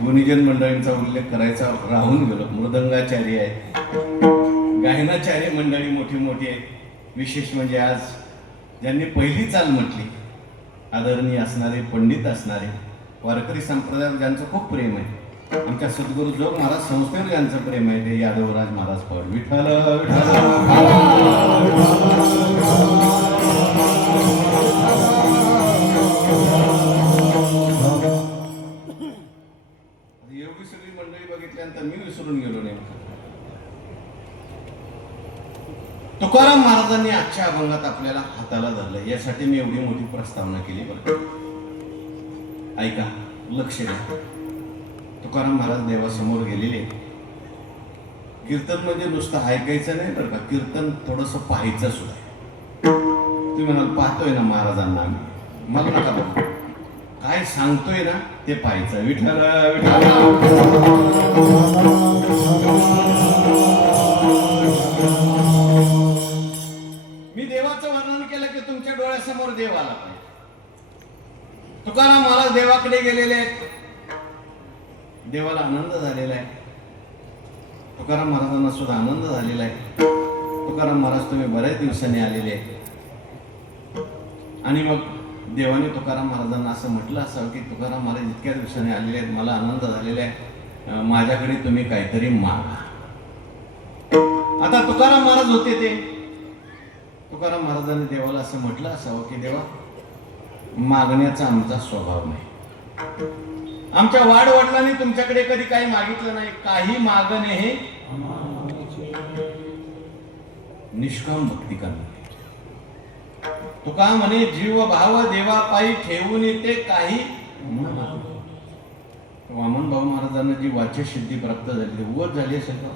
गुणीजन मंडळींचा उल्लेख करायचा राहून गेलो. मृदंगाचार्य आहेत, गायनाचार्य मंडळी मोठी मोठी आहेत. विशेष म्हणजे आज ज्यांनी पहिली चाल म्हटली, आदरणीय असणारे, पंडित असणारे, वारकरी संप्रदायावर ज्यांचं खूप प्रेम आहे, आमच्या सद्गुरू जोग महाराज संस्थेवर ज्यांचं प्रेम आहे, ते यादवराज महाराज पड. विठ्ठल एवढी सगळी मंडळी बघितल्यानंतर मी विसरून गेलो नेमकं. तुकाराम महाराजांनी आजच्या अभंगात आपल्याला हाताला धरलं, यासाठी मी एवढी मोठी प्रस्तावना केली. बरं ऐका, लक्ष द्या. तुकाराम महाराज देवासमोर गेलेले कीर्तन म्हणजे नुसतं ऐकायचं नाही बरं का, कीर्तन थोडंसं पाहायचं सुद्धा आहे. तुम्ही म्हणाल पाहतोय ना महाराजांना आम्ही, मला नका बघू, काय सांगतोय ना ते पाहायचं. विठ्ठल मी देवाचं वर्णन केलं की तुमच्या डोळ्यासमोर देव आला पाहिजे. तुकाराम महाराज देवाकडे गेलेले आहेत, देवाला आनंद झालेला आहे. तुकाराम महाराजांना सुद्धा आनंद झालेला आहे. तुकाराम महाराज तुम्ही बऱ्याच दिवसांनी आलेले आहेत. आणि मग देवाने तुकाराम महाराजांना असं म्हटलं असावं की तुकाराम महाराज इतक्या दिवसांनी आलेले आहेत, मला आनंद झालेला आहे, माझ्याकडे तुम्ही काहीतरी मागा. आता तुकाराम महाराज होते ते, तुकाराम महाराजांनी देवाला असं म्हटलं असावं की देवा, मागण्याचा आमचा स्वभाव नाही, आमच्या वाडवडिलांनी तुमच्याकडे कधी काही मागितलं नाही, काही मागणे हे निष्काम भक्ती करणे. तुका म्हणे जीव भाव देवा पायी ठेवून ते काही वामन भाऊ महाराजांना जी वाच्य सिद्धी प्राप्त झाली ती उगत झाली असेल का?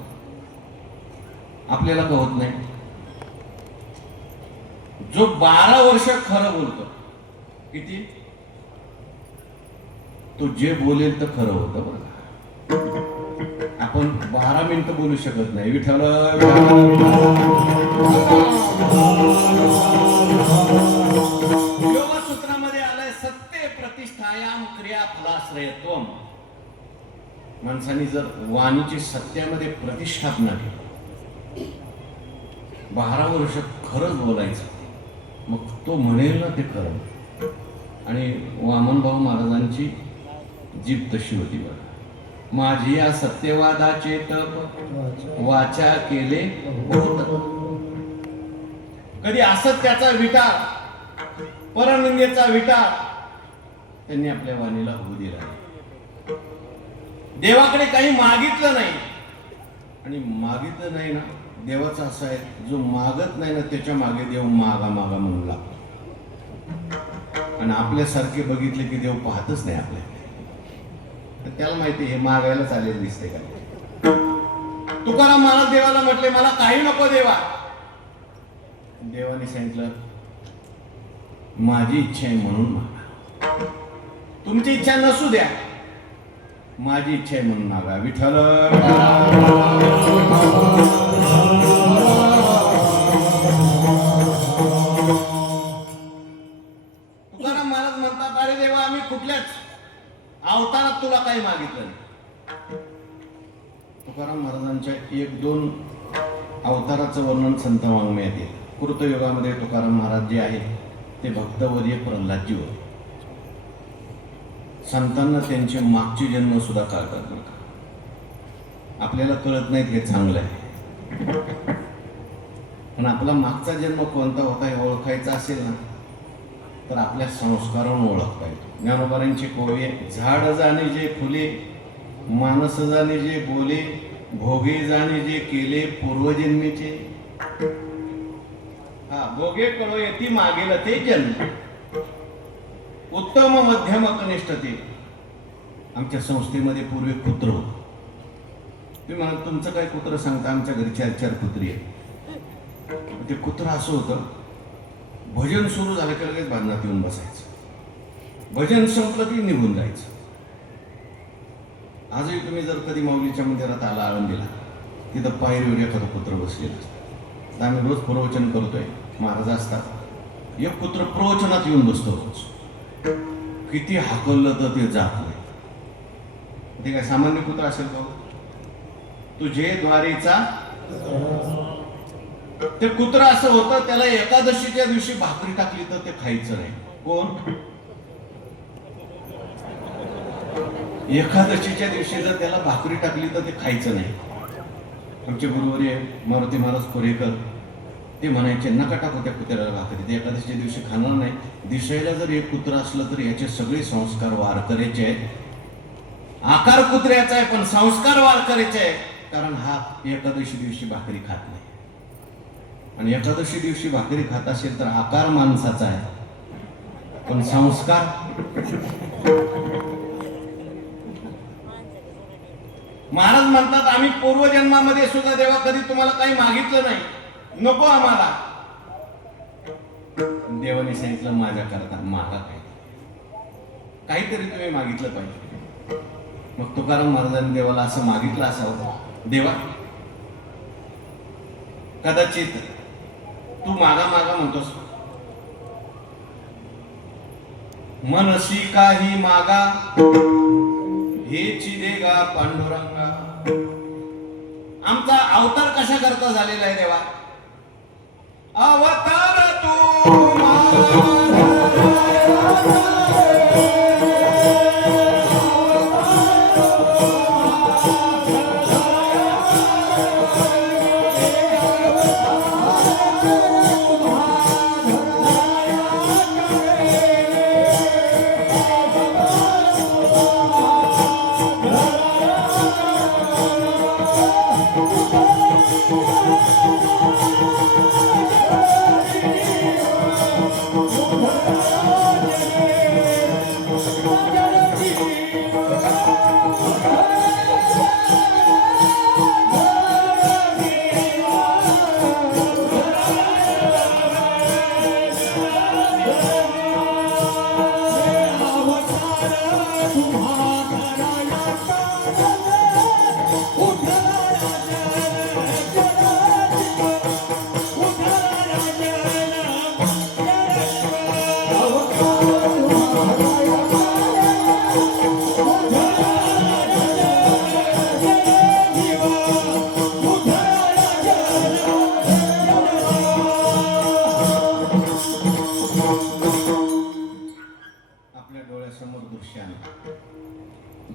आपल्याला कळत नाही. जो 12 वर्ष खरं बोलतो, किती तो जे बोलेल तर खरं होतं बरं. आपण 12 मिनिटं बोलू शकत नाही. विठ्ठल योगसूत्रामध्ये आलंय सत्य प्रतिष्ठायाम क्रिया फलाश्रयत्वम. माणसाने जर वाणीची सत्यामध्ये प्रतिष्ठापना केली, 12 वर्ष खरंच बोलायचं, मग तो म्हणेल ना ते खरं. आणि वामनभाऊ महाराजांची जीभ तशी होती बघा. माझी या सत्यवादाचे तप वाचा केले बहुत. कधी असत्याचा विटाळ, परनिंदेचा विटाळ त्यांनी आपल्या वाणीला होऊ दिला. देवाकडे काही मागितलं नाही, आणि मागितलं नाही ना, देवाचं असं आहे, जो मागत नाही ना त्याच्या मागे देव मागा मागा म्हणू लागतो. आणि आपल्यासारखे बघितले की देव पाहतच नाही आपल्याकडे, तर त्याला माहिती हे मागायला चालेल दिसते का. तुकाराम महाराज देवाला म्हटले मला काही नको देवा. देवाने सांगितलं माझी इच्छा आहे म्हणून मागा, तुमची इच्छा नसू द्या, माझी इच्छा आहे म्हणून मागा. विठ्ठल तुकाराम महाराज म्हणतात अरे देवा, आम्ही कुठल्याच अवतारात तुला काही मागितलं नाही. तुकाराम महाराजांच्या 1-2 अवताराचं वर्णन संत वाङ्मयात येते. कृतयुगामध्ये तुकाराम महाराज जे आहेत ते भक्तवर्य प्रल्हादजी होते. संतांना त्यांचे मागचे जन्म सुद्धा कळतात बरं का. आपल्याला कळत नाहीत हे चांगलं आहे, पण आपला मागचा जन्म कोणता होता हे ओळखायचा असेल ना, तर आपल्या संस्कारावरून ओळखता येतो. ज्ञानोबारांची कोवी आहे, झाड जाणे जे फुले, मानस जाणे जे बोले, भोगे जाणे जे केले पूर्वजन्मीचे. हा भोगे कळो येती मागेल ते जन्म, उत्तम मध्यम कनिष्ठ ते. आमच्या संस्थेमध्ये पूर्वी कुत्र होतं. तुम्ही म्हणा तुमचं काय कुत्र सांगता, आमच्या घरी 4-4 कुत्री आहेत. ते कुत्र असं होतं, भजन सुरू झालं की लगेच बांधण्यात येऊन बसायचं, भजन संपलं की निघून जायचं. आजही तुम्ही जर कधी माऊलीच्या मंदिरात आला आळंदीला, तिथं पायरीवर एखादं कुत्र बसलेलं असतं. आम्ही रोज प्रवचन करतोय, महाराज असतात, एक कुत्र प्रवचनात येऊन बसतो रोज. किती हाकललं तर ते जात नाही. ते काय सामान्य कुत्र असेल का? तुझे द्वारीचा ते कुत्र असं होतं, त्याला एकादशीच्या दिवशी भाकरी टाकली तर ते खायचं नाही. कोण? एकादशीच्या दिवशी जर त्याला भाकरी टाकली तर ते खायचं नाही. आमचे गुरुवर्य मारुती महाराज कोरेकर ते म्हणायचे नका टाकू त्या कुत्र्याला भाकरी, ते एकादशीच्या दिवशी खाणार नाही. दिसायला जर एक कुत्र असलं तर याचे सगळे संस्कार वारकऱ्याचे आहेत. आकार कुत्र्याचा आहे पण संस्कार वारकऱ्याचे आहे, कारण हा एकादशी दिवशी भाकरी खात नाही. आणि एकादशी दिवशी भाकरी खात असेल तर आकार माणसाचा आहे, पण संस्कार. महाराज म्हणतात आम्ही पूर्वजन्मामध्ये सुद्धा देवा कधी तुम्हाला काही मागितलं नाही, नको आम्हाला. देवाने सांगितलं माझ्या करता मागा काहीतरी तुम्ही मागितलं पाहिजे. मग तुकाराम महाराजांनी देवाला असं मागितलं असावं, देवा कदाचित तू मागा मागा म्हणतोस, मनसी काही मागा हेची देगा पांडुरंगा. आमचा अवतार कशा करता झालेला आहे देवा? अवतार तू माझा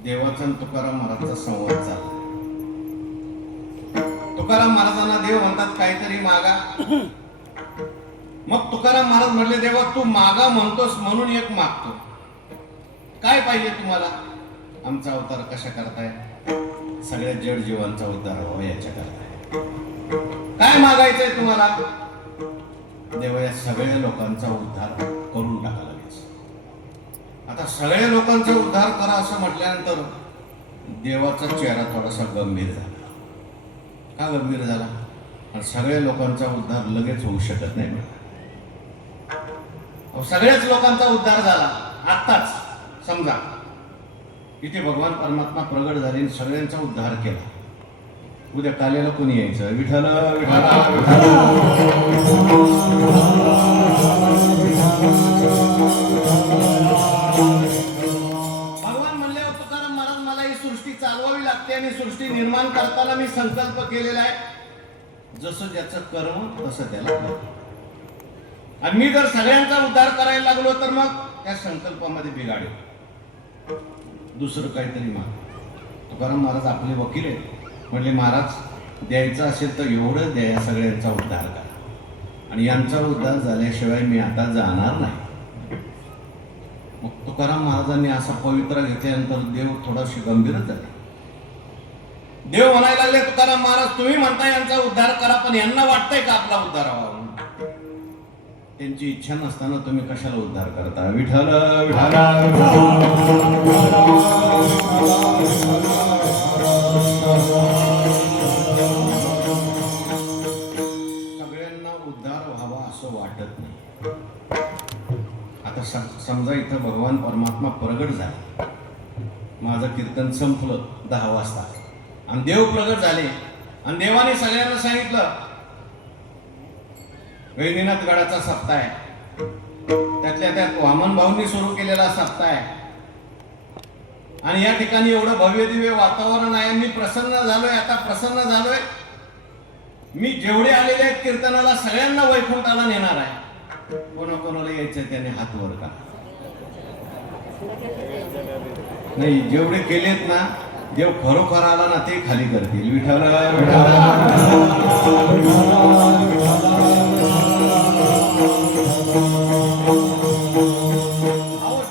देवाचा आणि तुकाराम महाराजचा संवाद झाला. तुकाराम महाराजांना देव म्हणतात काहीतरी मागा. मग तुकाराम महाराज म्हणले देवा तू मागा म्हणतोस म्हणून एक मागतो, काय पाहिजे तुम्हाला? आमचा अवतार कशा करताय? सगळ्या जड जीवांचा उद्धार व्हावा याच्या करताय. काय मागायचंय तुम्हाला? देवा या सगळ्या लोकांचा उद्धार करून टाका लगेच. आता सगळ्या लोकांचा उद्धार करा असं म्हटल्यानंतर देवाचा चेहरा थोडासा गंभीर झाला. का गंभीर झाला? आणि सगळ्या लोकांचा उद्धार लगेच होऊ शकत नाही. सगळ्याच लोकांचा उद्धार झाला आत्ताच. समजा इथे भगवान परमात्मा प्रगट झाले आणि सगळ्यांचा उद्धार केला. उद्या काल्याला कोणी यायचं? विठ्ठल विठ्ठल विठ्ठल. भगवान म्हणले तुकाराम महाराज मला ही सृष्टी चालवावी लागते आणि सृष्टी निर्माण करताना मी संकल्प केलेला आहे, जसं ज्याचं कर्म तसं त्याला फळ. आणि मी जर सगळ्यांचा उद्धार करायला लागलो तर मग त्या संकल्पामध्ये बिघाडेल. दुसरं काहीतरी माग. तुकाराम महाराज आपले वकील आहेत. म्हणले महाराज द्यायचं असेल तर एवढं द्या, सगळ्यांचा उद्धार करा आणि यांचा उद्धार झाल्याशिवाय मी आता जाणार नाही. मग तुकाराम महाराजांनी असा पवित्रा घेतल्यानंतर देव थोडाशी गंभीरच झाले. देव म्हणायला लागले तुकाराम महाराज तुम्ही म्हणता यांचा उद्धार करा, पण यांना वाटतंय का आपला उद्धार व्हावा? त्यांची इच्छा नसताना तुम्ही कशाला उद्धार करता? विठ्ठल सगळ्यांना उद्धार व्हावा असं वाटत नाही. आता समजा इथं भगवान परमात्मा प्रगट झाला, माझं कीर्तन संपलं 10 वाजता आणि देव प्रगट झाले आणि देवाने सगळ्यांना सांगितलं वैनीनाथ गडाचा सप्ताह आहे, त्यातल्या त्यात वामन भाऊंनी सुरू केलेला सप्ताह आहे आणि या ठिकाणी एवढं भव्य दिव्य वातावरण आहे. मी प्रसन्न झालोय, आता प्रसन्न झालोय. मी जेवढे आलेले आहेत कीर्तनाला सगळ्यांना वैकुंठाला नेणार आहे. कोणाकोणाला यायचं त्याने हात वर का नाही. जेवढे केलेत ना देव खरोखर आला ना ते खाली करतील. विठ्ठल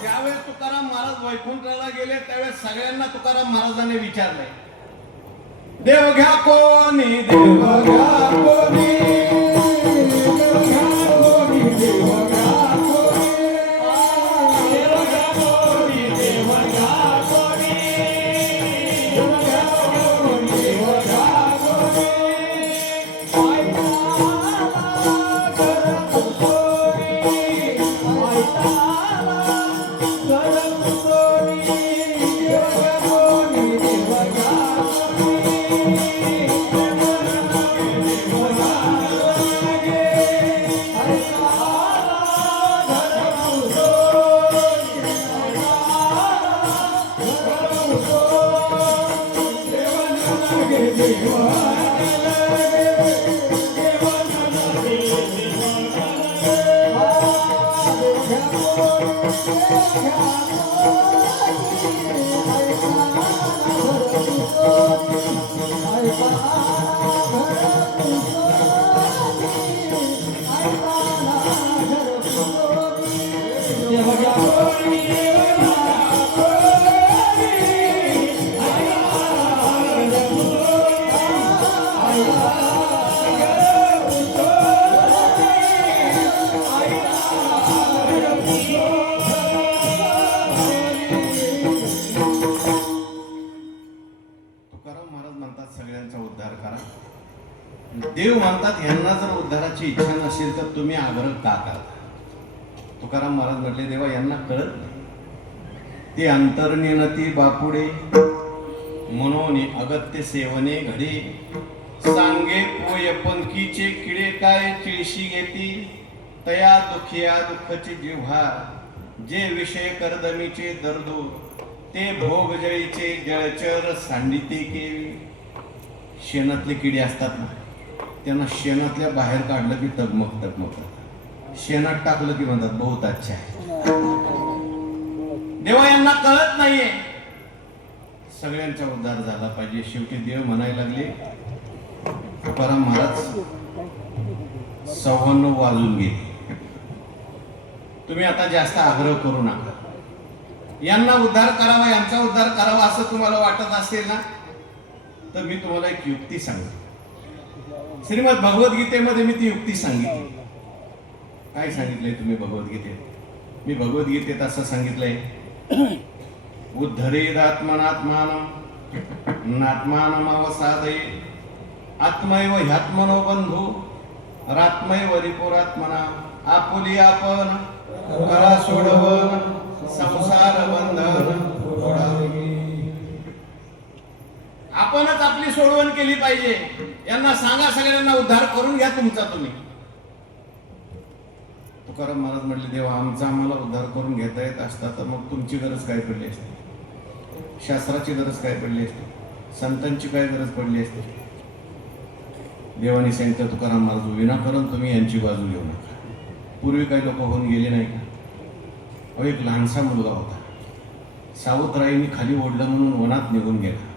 ज्यावेळेस तुकाराम महाराज वैकुंठाला गेले त्यावेळेस सगळ्यांना तुकाराम महाराजांनी विचारलंय देव घ्या कोणी, देव घ्या कोणी, तुकाराम महाराज म्हणतात सगळ्यांचा उद्धार करा. देव म्हणतात यांना जर उद्धाराची इच्छा नसेल तर तुम्ही आग्रह का करता? तुकाराम महाराज म्हटले देवा यांना कळत नाही. ते अंतर्निनती बापुडे मनोनी अगत्य सेवने घडे सांगे पोय पंखीचे किडे काय चिळशी घेती तया दुखिया दुःखची जिव्हा जे विषय करदमीचे दर्दो ते भोग जळीचे जळचर सांडिते केवी. शेणातले किडे असतात ना, त्यांना शेणातल्या बाहेर काढलं की तगमग तगमग, शेणात टाकलं की म्हणतात बहुत अच्छा आहे. देवा यांना कळत नाहीये. सगळ्यांचा उद्धार झाला पाहिजे. शेवटी देव म्हणायला लागले तुकाराम महाराज 9:15 वाजून गेले. तुम्ही आता जास्त आग्रह करू नका. यांना उद्धार करावा, यांचा उद्धार करावा असं तुम्हाला वाटत असेल ना, तर मी तुम्हाला एक युक्ती सांगतो. श्रीमद भगवद्गीतेमध्ये मी ती युक्ती सांगितली. काय सांगितलंय तुम्ही भगवद्गीतेत? मी भगवद्गीतेत असं सांगितलंय, उद्धरेदात्मनात्मानं नात्मानमवसादये आत्मैव ह्यात्मनो बंधू रात्मैव रिपुरात्मना आपुली आपण करा सोडवन संसार बंधन फोडावे. आपणच आपली सोडवण केली पाहिजे. यांना सांगा सगळ्यांना उद्धार करून घ्या तुमचा तुम्ही. तुकाराम महाराज म्हटले देवा आमचा आम्हाला उद्धार करून घेता येत असता तर मग तुमची गरज काय पडली असते? शास्त्राची गरज काय पडली असते? संतांची काय गरज पडली असते? देवाने सांगितलं तुकाराम महाराज विनाकारण तुम्ही यांची बाजू घेऊ नका. पूर्वी काही लोक होऊन गेले नाही का? अहो एक लहानसा मुलगा होता. सावतराईंनी खाली ओढलं म्हणून वनात निघून गेला.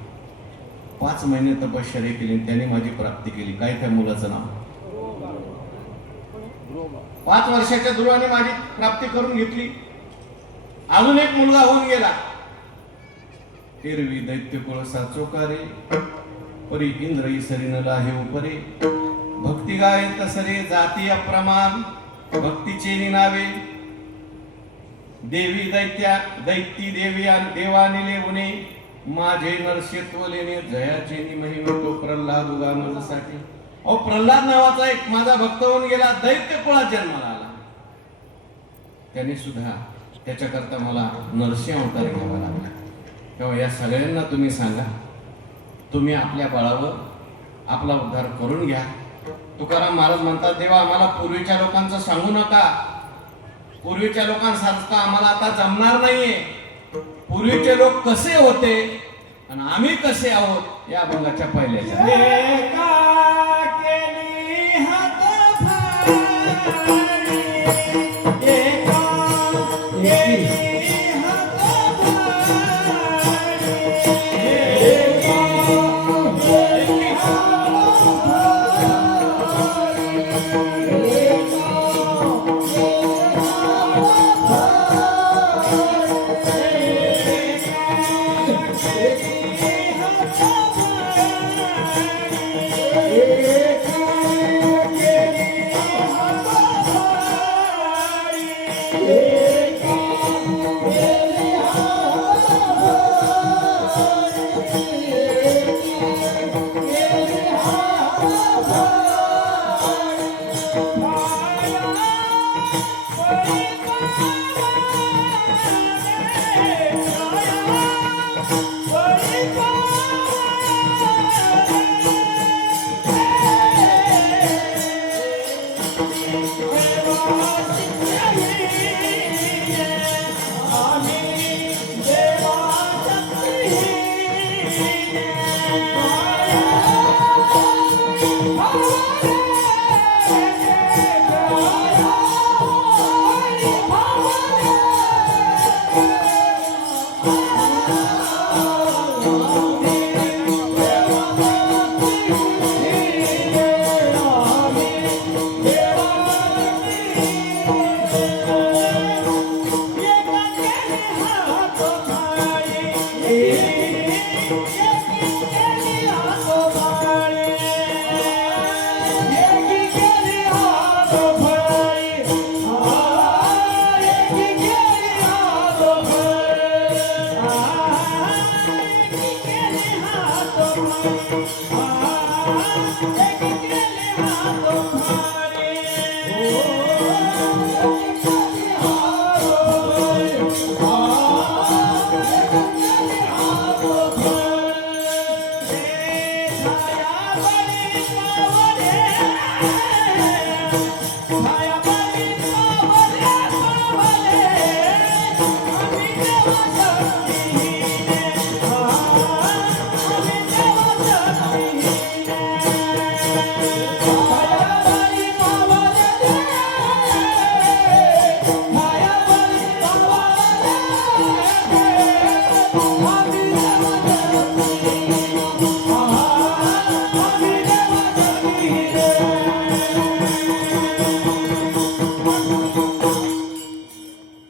5 महिने तपश्चर्या केली. त्याने माझी प्राप्ती केली. काय त्या मुलाचं नाव? 5 वर्षाच्या ध्रुवाने माझी प्राप्ती करून घेतली. अजून एक मुलगा होऊन गेला. एरवी दैत्य कोळसा चोकारे परी इंद्र इसरीनला हे उपरे भक्ती गाय तसरे जाती अप्रमाण भक्तीचे निनावे देवी दैती देवी देवानिले उणे माझे नरशेत्वलेने जयाचे महिमे तो प्रल्हाद उगा माझ्यासाठी. अहो प्रल्हाद नावाचा एक माझा भक्त होऊन गेला. दैत्य कुळात जन्माला आला. त्याने सुद्धा त्याच्याकरता मला नरसिंह अवतार घ्यावा लागला. तेव्हा या सगळ्यांना तुम्ही सांगा तुम्ही आपल्या बळावर आपला उद्धार करून घ्या. तुकाराम महाराज म्हणतात देवा आम्हाला पूर्वीच्या लोकांचं सांगू नका. पूर्वीच्या लोकांसारखं आम्हाला आता जमणार नाहीये. पूर्वीचे लोक कसे होते आणि आम्ही कसे आहोत या अभंगाच्या पहिल्याच्या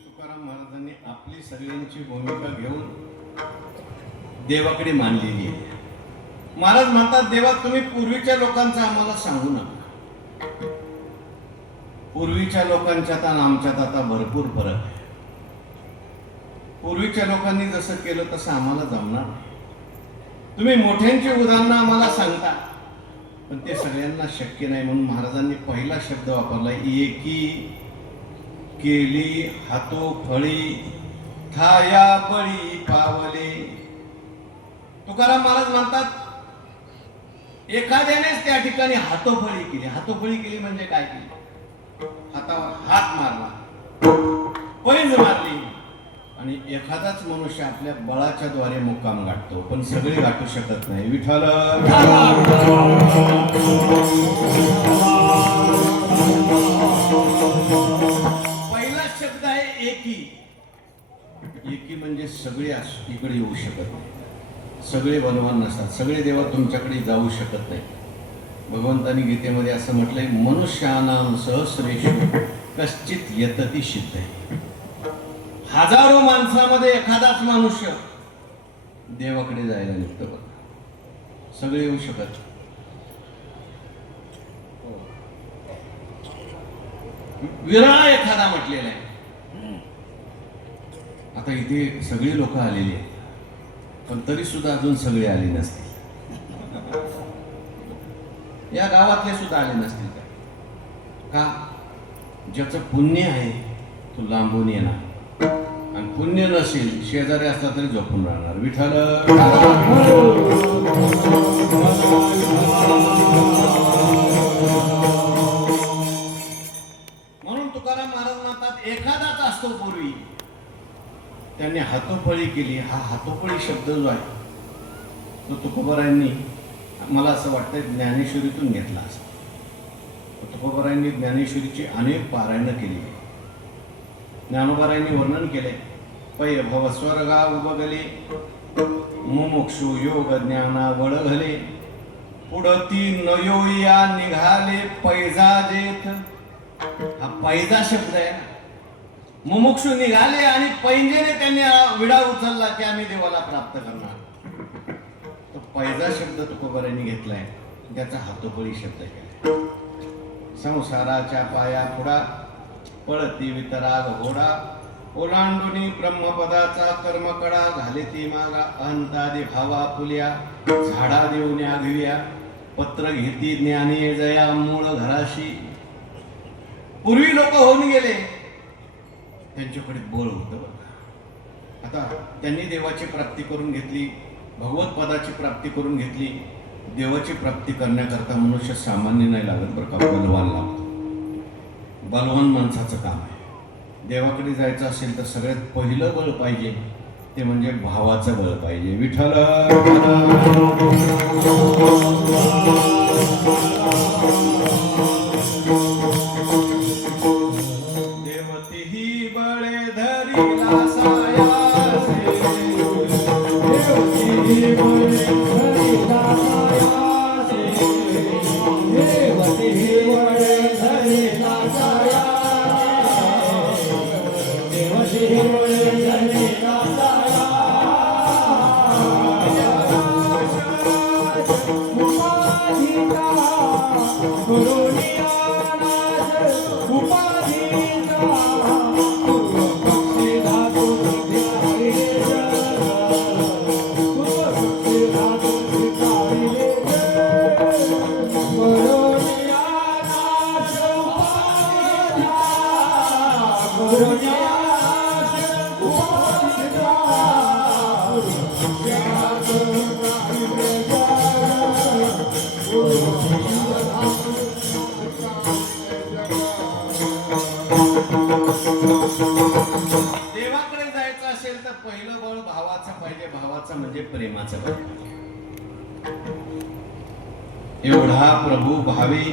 तुकाराम महाराजांनी आपली सगळ्यांची भूमिका घेऊन देवाकडे मांडलेली आहे. महाराज म्हणतात, देवा तुम्ही पूर्वीच्या लोकांचं आम्हाला सांगू नका. पूर्वीच्या लोकांच्यात आणि आमच्यात आता भरपूर फरक आहे. पूर्वीच्या लोकांनी जसं केलं तसं आम्हाला जमणार नाही. तुम्ही मोठ्यांची उदाहरणं आम्हाला सांगता, पण ते सगळ्यांना शक्य नाही. म्हणून महाराजांनी पहिला शब्द वापरला, एकी केली हातोफळी थाया बळी पावले. तुकाराम महाराज म्हणतात, एखाद्यानेच त्या ठिकाणी हातोफळी केली. हातोफळी केली म्हणजे काय केली? हातावर हात मारला, पैंज मारली, आणि एखादाच मनुष्य आपल्या बळाच्या द्वारे मुक्काम गाठतो, पण सगळे गाठू शकत नाही. विठ्ठल पहिला शब्द आहे एकी. एकी म्हणजे सगळे इकडे येऊ शकत नाही, सगळे बलवान नसतात, सगळे देवा तुमच्याकडे जाऊ शकत नाही. भगवंतानी गीतेमध्ये असं म्हटलंय, मनुष्यानां सहस्रेषु कश्चित यतती सिद्ध. हजारो माणसामध्ये एखादाच मनुष्य देवाकडे जायला निघतो. बघा, सगळे येऊ शकत. विरळा एखादा म्हटलेला आहे. आता इथे सगळी लोक आलेली आहेत, पण तरी सुद्धा अजून सगळे आले नसतील. या गावातले सुद्धा आले नसतील. का? ज्याचं पुण्य आहे तो लांबून येणार, आणि पुण्य नसेल, शेजारी असला तरी झोपून राहणार. विठ्ठल म्हणून तुकाराम महाराज म्हणतात, एखादाच असतो पूर्वी त्यांनी हातोफळी केली. हा हातोफळी शब्द जो आहे तो तुकोबारायांनी, मला असं वाटतं, ज्ञानेश्वरीतून घेतला असं. तुकोबारायांनी ज्ञानेश्वरीची अनेक पारायणं केली. ज्ञानोबारायांनी वर्णन केले, पै भव स्वर्गा उबगले, मुमुक्षु योग ज्ञाना वळघले, पुढती नयोया निघाले पैजा जेथ. हा पैजा शब्द आहे. मुमुक्षु निघाले आणि पैंजेने त्यांनी विडा उचलला की आम्ही देवाला प्राप्त करणार. तो पैजा शब्द तुकोबारांनी घेतलाय, त्याचा हातोफळी शब्द केला. संसाराच्या पाया पुढा पळती वितराग घोडा, ओलांडुनी ब्रह्मपदाचा कर्मकडा, घाले ती मागा अहंतादी भावा फुल्या, झाडा देऊन आघव्या, पत्र घेती ज्ञानी जया मूळ घराशी, पूर्वी लोक होऊन गेले, त्यांच्याकडे बळ होतं बरं का. आता त्यांनी देवाची प्राप्ती करून घेतली, भगवत पदाची प्राप्ती करून घेतली. देवाची प्राप्ती करण्याकरता मनुष्य सामान्य नाही लागत बरं का, बलवान लागतो. बलवान माणसाचं काम आहे. देवाकडे जायचं असेल तर सगळ्यात पहिलं बळ पाहिजे ते म्हणजे भावाचं बळ पाहिजे. विठ्ठल देवती ही बळे धरीला सायासे, देवती बळे धरीला सायासे, देवती बळे धरीला सायासे, देवती बळे धरीला सायासे. उपाधीचा गुरुनिया नाश, उपाधीचा गुरुपक्षीला तुझी देवाकडे जायचं असेल तर पहिलं बळ भावाचं पाहिजे. भावाचं म्हणजे प्रेमाचं बळ. एवढा प्रभू भावे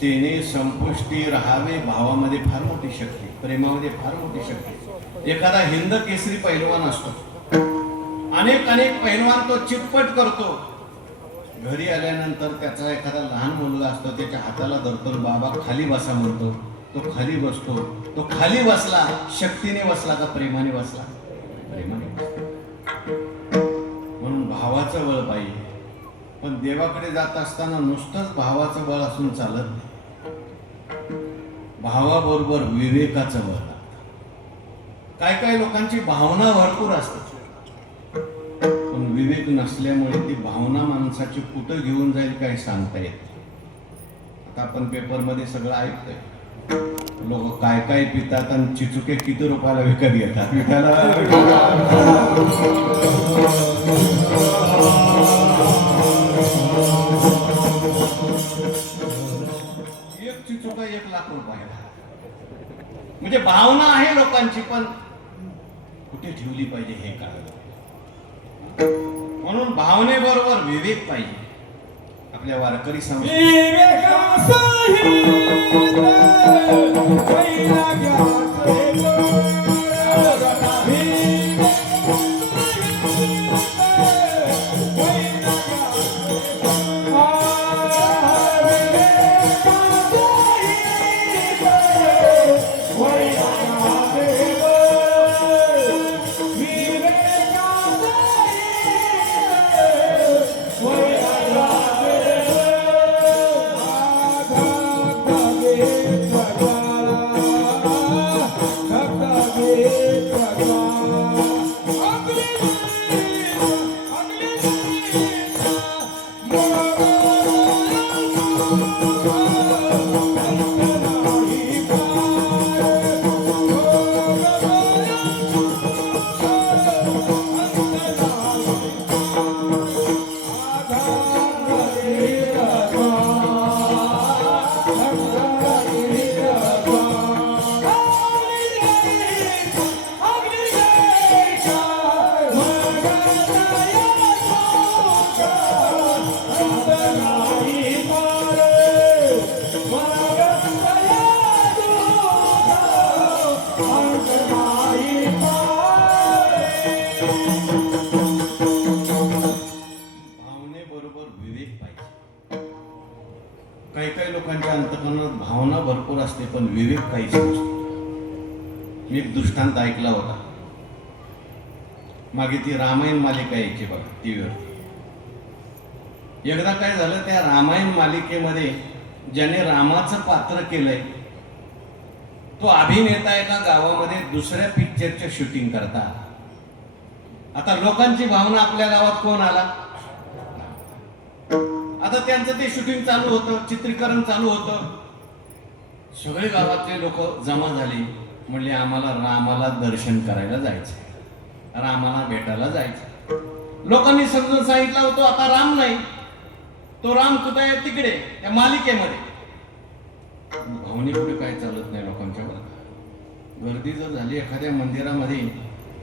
तेने संपुष्टी राहावे. भावामध्ये फार मोठी शक्ती, प्रेमामध्ये फार मोठी शक्ती. एखादा हिंद केसरी पैलवान असतो, अनेक पैलवान तो चितपट करतो. घरी आल्यानंतर त्याचा एखादा लहान मुलगा असतो, त्याच्या हाताला धरतो, बाबा खाली बसा म्हणतो. तो खाली बसतो. तो खाली बसला, शक्तीने बसला का प्रेमाने बसला? प्रेमाने बसला. म्हणून भावाचं बळ पाहिजे. पण देवाकडे जात असताना नुसतंच भावाचं बळ असून चालत नाही. भावाबरोबर विवेकाचं बळ लागतं. काय लोकांची भावना भरपूर असते, पण विवेक नसल्यामुळे ती भावना माणसाची कुठं घेऊन जाईल काही सांगता येत नाही. आता आपण पेपरमध्ये सगळं ऐकतोय, लोक काय पितात आणि चिचुके किती रुपयाला विकत घेतात. एक चिचुका 1 लाख रुपयाला. म्हणजे भावना आहे लोकांची, पण कुठे ठेवली पाहिजे हे कळलं. म्हणून भावनेबरोबर विवेक पाहिजे. आपल्या वारकरी काही लोकांच्या अंतःकरणात भावना भरपूर असते, पण विवेक काहीच नसतो. मी एक दृष्टांत ऐकला होता. मागे ती रामायण मालिका यायची बघा टीव्हीवर. एकदा काय झालं, त्या रामायण मालिकेमध्ये ज्याने रामाचं पात्र केलंय तो अभिनेता एका गावामध्ये दुसऱ्या पिक्चरचं शूटिंग करता. आता लोकांची भावना, आपल्या गावात कोण आला, आता त्यांचं ते शूटिंग चालू होतं, चित्रीकरण चालू होतं. सगळे गावातले लोक जमा झाले. म्हणले आम्हाला रामाला दर्शन करायला जायचं, रामाला भेटायला जायचं. लोकांनी समजून सांगितलं होतं आता राम नाही, तो राम कुठे आहे तिकडे त्या मालिकेमध्ये. भावने पुढे काय चालत नाही लोकांच्या बरोबर. गर्दी जर झाली एखाद्या मंदिरामध्ये,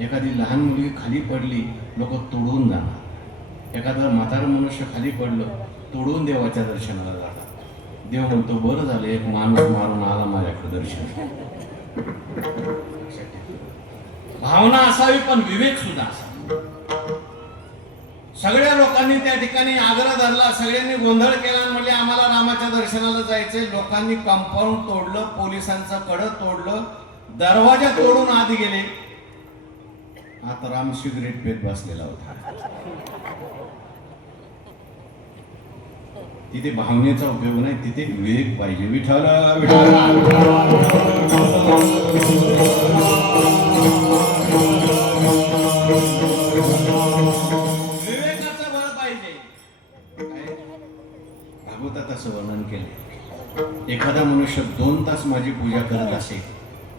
एखादी लहान मुलगी खाली पडली, लोक तोडून जाणार. एखादं म्हातारं मनुष्य खाली पडलं, तोडून देवाच्या दर्शनाला जातात. देव म्हणतो बरं झालं एक माणूस मारून आला माझ्याकडे दर्शन. भावना असावी पण विवेक सुद्धा असावा. सगळ्या लोकांनी त्या ठिकाणी आग्रह धरला, सगळ्यांनी गोंधळ केला आणि म्हणले आम्हाला रामाच्या दर्शनाला जायचंय. लोकांनी कंपाऊंड तोडलं, पोलिसांचं कडं तोडलं, दरवाजा तोडून आत गेले. आता राम सिगरेट पेट बसलेला होता. तिथे भावनेचा उपयोग नाही, तिथे विवेक पाहिजे. विठाला विठाला विवेकाचं बळ पाहिजे. काय भागवतात असं वर्णन केलं. एखादा मनुष्य 2 तास माझी पूजा करत असेल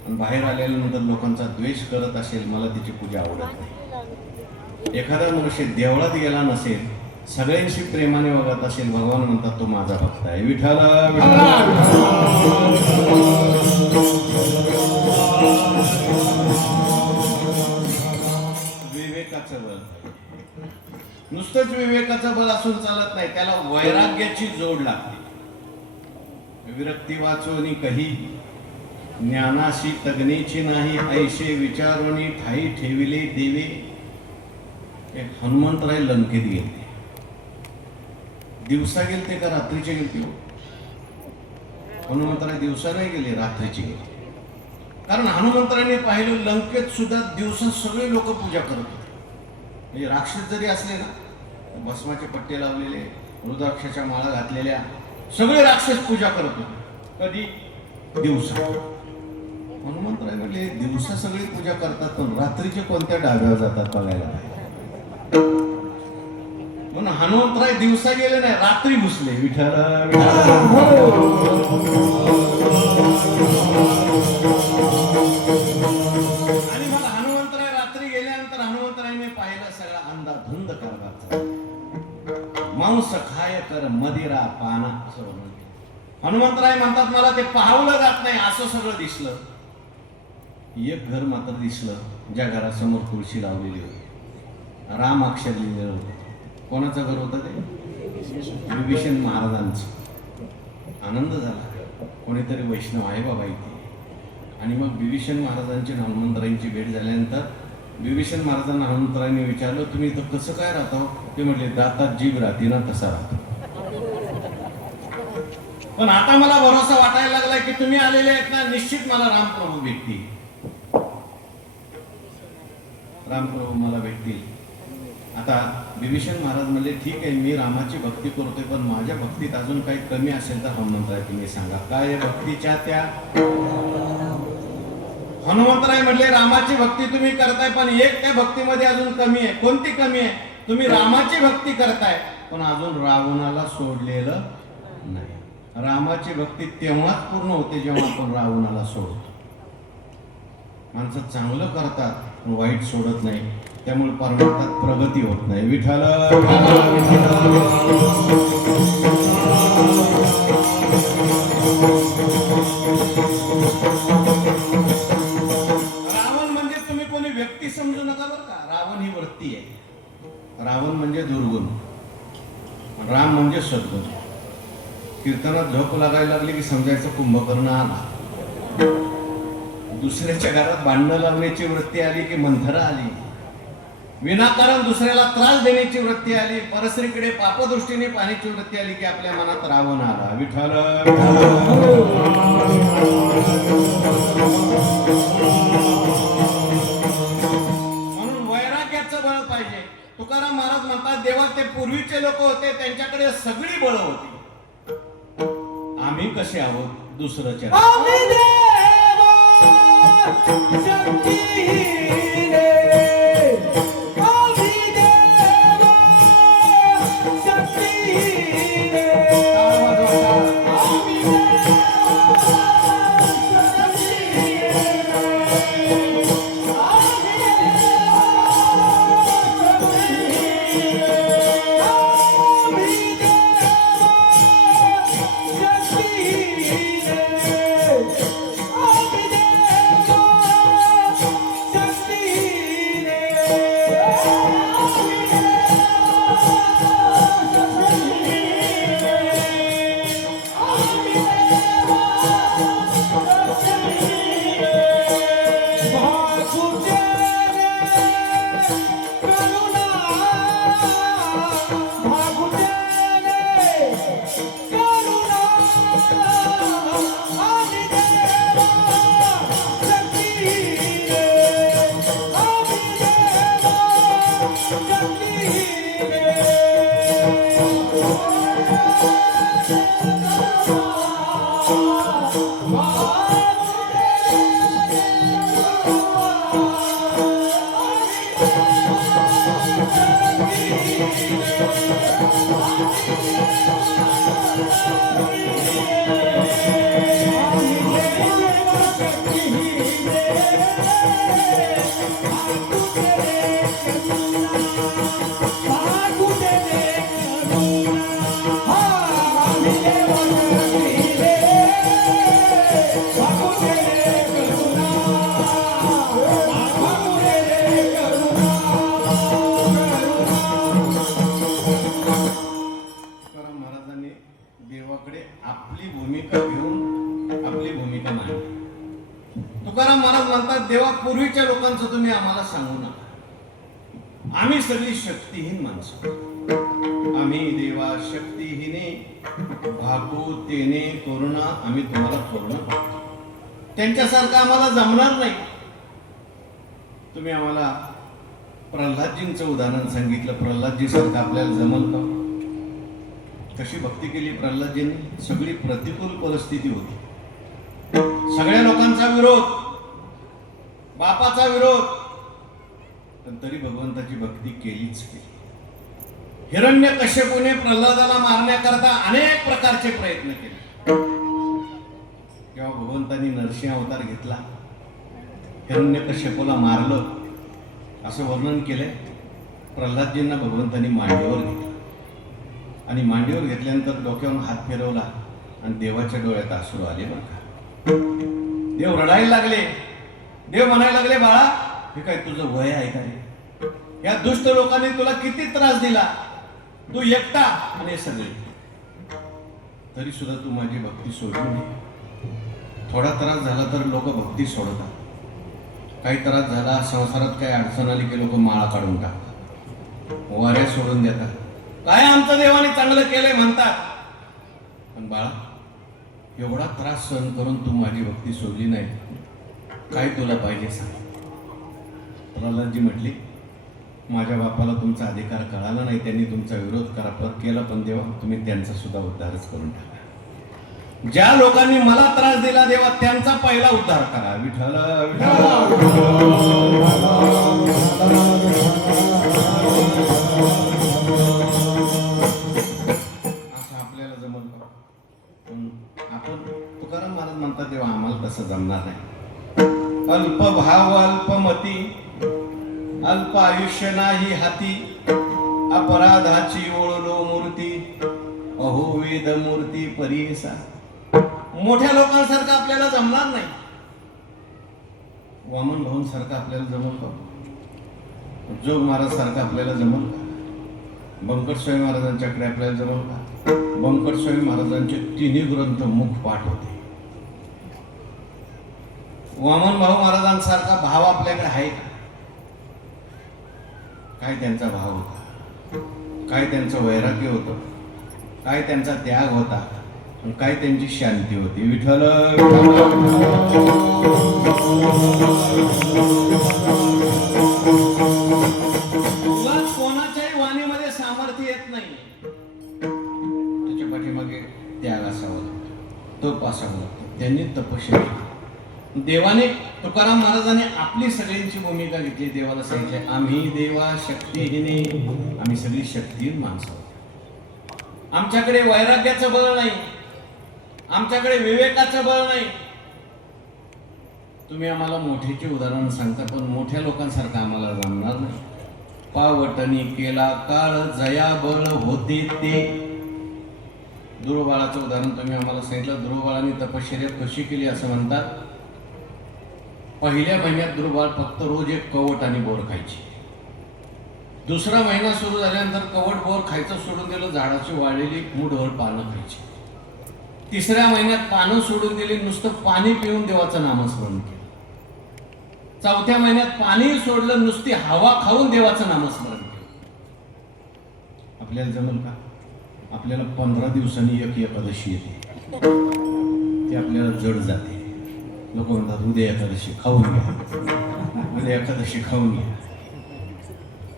आणि बाहेर आल्यानंतर लोकांचा द्वेष करत असेल, मला तिची पूजा आवडत नाही. एखादा मनुष्य देवळात गेला नसेल, सगळ्यांशी प्रेमाने वागत असेल, भगवान म्हणतात तो माझा भक्त आहे. विठाला विवेकाचं बळ. नुसतंच विवेकाचं बळ असून चालत नाही, त्याला वैराग्याची जोड लागते. विरक्ती वाचोनी कही ज्ञानाशी तज्ञेची नाही, ऐशे विचारोनी ठाई ठेविले देवे. एक हनुमंतराय लंकेत गेले. दिवसा गेलते का रात्रीचे गेलते? हनुमंतराय दिवसा नाही गेले, रात्रीचे गेले. कारण हनुमंतरायांनी पाहिलं लंकेत सुद्धा दिवसा सगळे लोक पूजा करत होते. म्हणजे राक्षस जरी असले ना, भस्माचे पट्टे लावलेले, रुद्राक्षाच्या माळा घातलेल्या, सगळे राक्षस पूजा करत होते. कधी? दिवसा. हनुमंतराय म्हणले दिवसा सगळे पूजा करतात, पण रात्रीचे कोणत्या डाव्यावर जातात बघायला नाही. म्हणून हनुमंतराय दिवसा गेले नाही, रात्री घुसले. विठाला आणि मग हनुमंतराय रात्री गेल्यानंतर हनुमंतरायने पाहिलं सगळा अंधाधुंद कारभार. मांस खाय कर मदिरा पाना असं वर्णन केलं. हनुमंतराय म्हणतात मला ते पाहावलं जात नाही, असं सगळं दिसलं. एक घर मात्र दिसलं, ज्या घरासमोर तुळशी लावलेली होती, राम अक्षर लिहिलेलं होतं. कोणाचं घर होतं ते? विभीषण महाराजांचं. आनंद झाला, कोणीतरी वैष्णव आहे बाबा इथे. आणि मग विभीषण महाराजांची हनुमंतरायांची भेट झाल्यानंतर विभीषण महाराजांना हनुमंतरायांनी विचारलं तुम्ही इथं कसं काय राहता? ते म्हटले दातात जीभ राहते ना तसा राहतो. पण आता मला भरोसा वाटायला लागलाय की तुम्ही आलेले आहेत ना, निश्चित मला रामप्रभू भेटतील. रामप्रभू मला भेटतील. आता विभीषण महाराज म्हणले ठीक आहे, मी रामाची भक्ती करतोय, पण माझ्या भक्तीत अजून काही कमी असेल तर हनुमंतराय तुम्ही सांगा काय भक्तीच्या त्या. हनुमंतराय म्हणले रामाची भक्ती तुम्ही करताय, पण एक त्या भक्तीमध्ये अजून कमी आहे. कोणती कमी आहे? तुम्ही रामाची भक्ती करताय पण अजून रावणाला सोडलेलं नाही. रामाची भक्ती तेव्हाच पूर्ण होते जेव्हा आपण रावणाला सोडतो. माणसं चांगलं करतात पण वाईट सोडत नाही, त्यामुळे परमार्थात प्रगती होत नाही. विठाला रावण म्हणजे तुम्ही कोणी व्यक्ती समजू नका बरं का. रावण ही वृत्ती आहे. रावण म्हणजे दुर्गुण, राम म्हणजे सद्गुण. कीर्तनात झोप लागायला लागली की समजायचं कुंभकर्ण आला. दुसऱ्याच्या घरात भांडणं लावण्याची वृत्ती आली की मंथरा आली. विनाकारण दुसऱ्याला त्रास देण्याची वृत्ती आली, परस्त्रीकडे पापदृष्टीने पाहण्याची वृत्ती आली की आपल्या मनात रावण आला. विठ्ठल म्हणून वैराग्याचं बळ पाहिजे. तुकाराम महाराज म्हणतात देवा ते पूर्वीचे लोक होते त्यांच्याकडे सगळी बळ होती, आम्ही कसे आहोत दुसऱ्याच्या. तुकाराम महाराजांनी देवाकडे आपली भूमिका घेऊन आपली भूमिका मांडली. तुकाराम महाराज म्हणतात, देवा पूर्वीच्या लोकांचं तुम्ही आम्हाला सांगू नका. आम्ही सगळी शक्तिहीन माणसं. आम्ही देवा शक्तिहीने भाकू तेने करुणा आम्ही तुम्हाला करू नका. त्यांच्यासारखं आम्हाला जमणार नाही. तुम्ही आम्हाला प्रल्हादजींचं उदाहरण सांगितलं. प्रल्हादजी सारखं आपल्याला जमल का? कशी भक्ती केली प्रल्हादजींनी? सगळी प्रतिकूल परिस्थिती होती, सगळ्या लोकांचा विरोध, बापाचा विरोध, पण तरी भगवंताची भक्ती केलीच केली. हिरण्यकश्यपूने प्रल्हादाला मारण्याकरता अनेक प्रकारचे प्रयत्न केले. जेव्हा भगवंतांनी नरसिंह अवतार घेतला, हिरण्यकश्यपूला मारलं असं वर्णन केलंय. प्रल्हादजींना भगवंतांनी मांडीवर घेतलं आणि मांडीवर घेतल्यानंतर डोक्यावरून हात फिरवला आणि देवाच्या डोळ्यात अश्रू आले. बरं का, देव रडायला लागले. देव म्हणायला लागले, बाळा हे काय तुझं वय आहे का रे? या दुष्ट लोकांनी तुला किती त्रास दिला, तू एकटा आणि सगळे, तरी सुद्धा तू माझी भक्ती सोडली नाही. थोडा त्रास झाला तर लोक भक्ती सोडतात. काही त्रास झाला, संसारात काही अडचण आली की लोक माळा काढून टाकतात, वाऱ्या सोडून देतात. काय आमचं देवाने चांगलं केलंय म्हणतात. पण बाळा, एवढा त्रास सहन करून तू माझी भक्ती सोडली नाही, काय तुला पाहिजे सांग. प्रल्हादजी म्हटली, माझ्या बापाला तुमचा अधिकार कळाला नाही, त्यांनी तुमचा विरोध केला, पण देवा तुम्ही त्यांचा सुद्धा उद्धारच करून टाका. ज्या लोकांनी मला त्रास दिला देवा, त्यांचा पहिला उद्धार करा. विठ्ठल असं आपल्याला जमल का? पण आपण तुकाराम महाराज म्हणतात, देवा आम्हाला तसं जमणार नाही. अल्प भाव अल्पमती, अल्प आयुष्य नाही हाती, अपराधाची ओळलो मूर्ती, अहो वेद मूर्ती परीसा. मोठ्या लोकांसारखं आपल्याला जमणार नाही. वामन भाऊंसारखं आपल्याला जमल का? जोग महाराज सारखं आपल्याला जमल का? बंकट स्वामी महाराजांच्याकडे आपल्याला जमल का? बंकट स्वामी महाराजांचे तिन्ही ग्रंथ मुखपाठ होते. वामन भाऊ महाराजांसारखा भाव आपल्याकडे आहे का? काय त्यांचा भाव होता, काय त्यांचं वैराग्य होतं, काय त्यांचा त्याग होता, आणि काय त्यांची शांती होती. विठ्ठल कोणाच्याही वाणीमध्ये सामर्थ्य येत नाही, त्याच्या पाठीमागे त्याग असावा लागतो, तप असावं लागतं. त्यांनी तपश्चर्या, देवाने तुकाराम महाराजांनी आपली सगळ्यांची भूमिका घेतली. देवाला सांगितले, आम्ही देवा शक्तिहीने, आम्ही सगळी शक्तिहीन माणसं. आमच्याकडे वैराग्याचं बळ नाही, आमच्याकडे विवेकाचं बळ नाही. तुम्ही आम्हाला मोठ्याचे उदाहरण सांगता, पण मोठ्या लोकांसारखं आम्हाला जमणार नाही. पावटणी केला काळ जया बळ होते ते. दुर्बाळाचं उदाहरण तुम्ही आम्हाला सांगितलं. दुर्बाळाने तपश्चर्या कशी केली असं म्हणतात. पहिल्या महिन्यात दुर्बाळ फक्त रोज एक कवट आणि बोर खायची. दुसरा महिना सुरू झाल्यानंतर कवट बोर खायचं सोडून दिलं, झाडाची वाळलेली मुठभर पानं खायची. तिसऱ्या महिन्यात पानं सोडून दिली, नुसतं पाणी पिऊन देवाचं नामस्मरण केलं. चौथ्या महिन्यात पाणी सोडलं, नुसती हवा खाऊन देवाचं नामस्मरण केलं. आपल्याला जमल का? आपल्याला 15 दिवसांनी एक एकादशी येते, ती आपल्याला जड जाते. लोक म्हणतात उद्या एकादशी खाऊन घ्या, उद्या एकादशी खाऊन घ्या.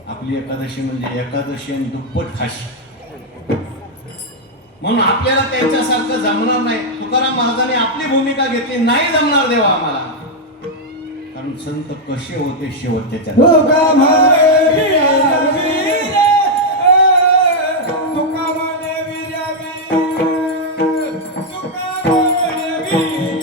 आपली एकादशी म्हणजे एकादशी आणि दुप्पट खाशी. म्हणून आपल्याला त्यांच्यासारखं जमणार नाही. तुकाराम महाराजांनी आपली भूमिका घेतली, नाही जमणार देवा आम्हाला. कारण संत कसे होते शेवटच्या चरणात. तुका म्हणे वीर्या वीर, तुका म्हणे वीर्या वीर, तुका म्हणे वीर्या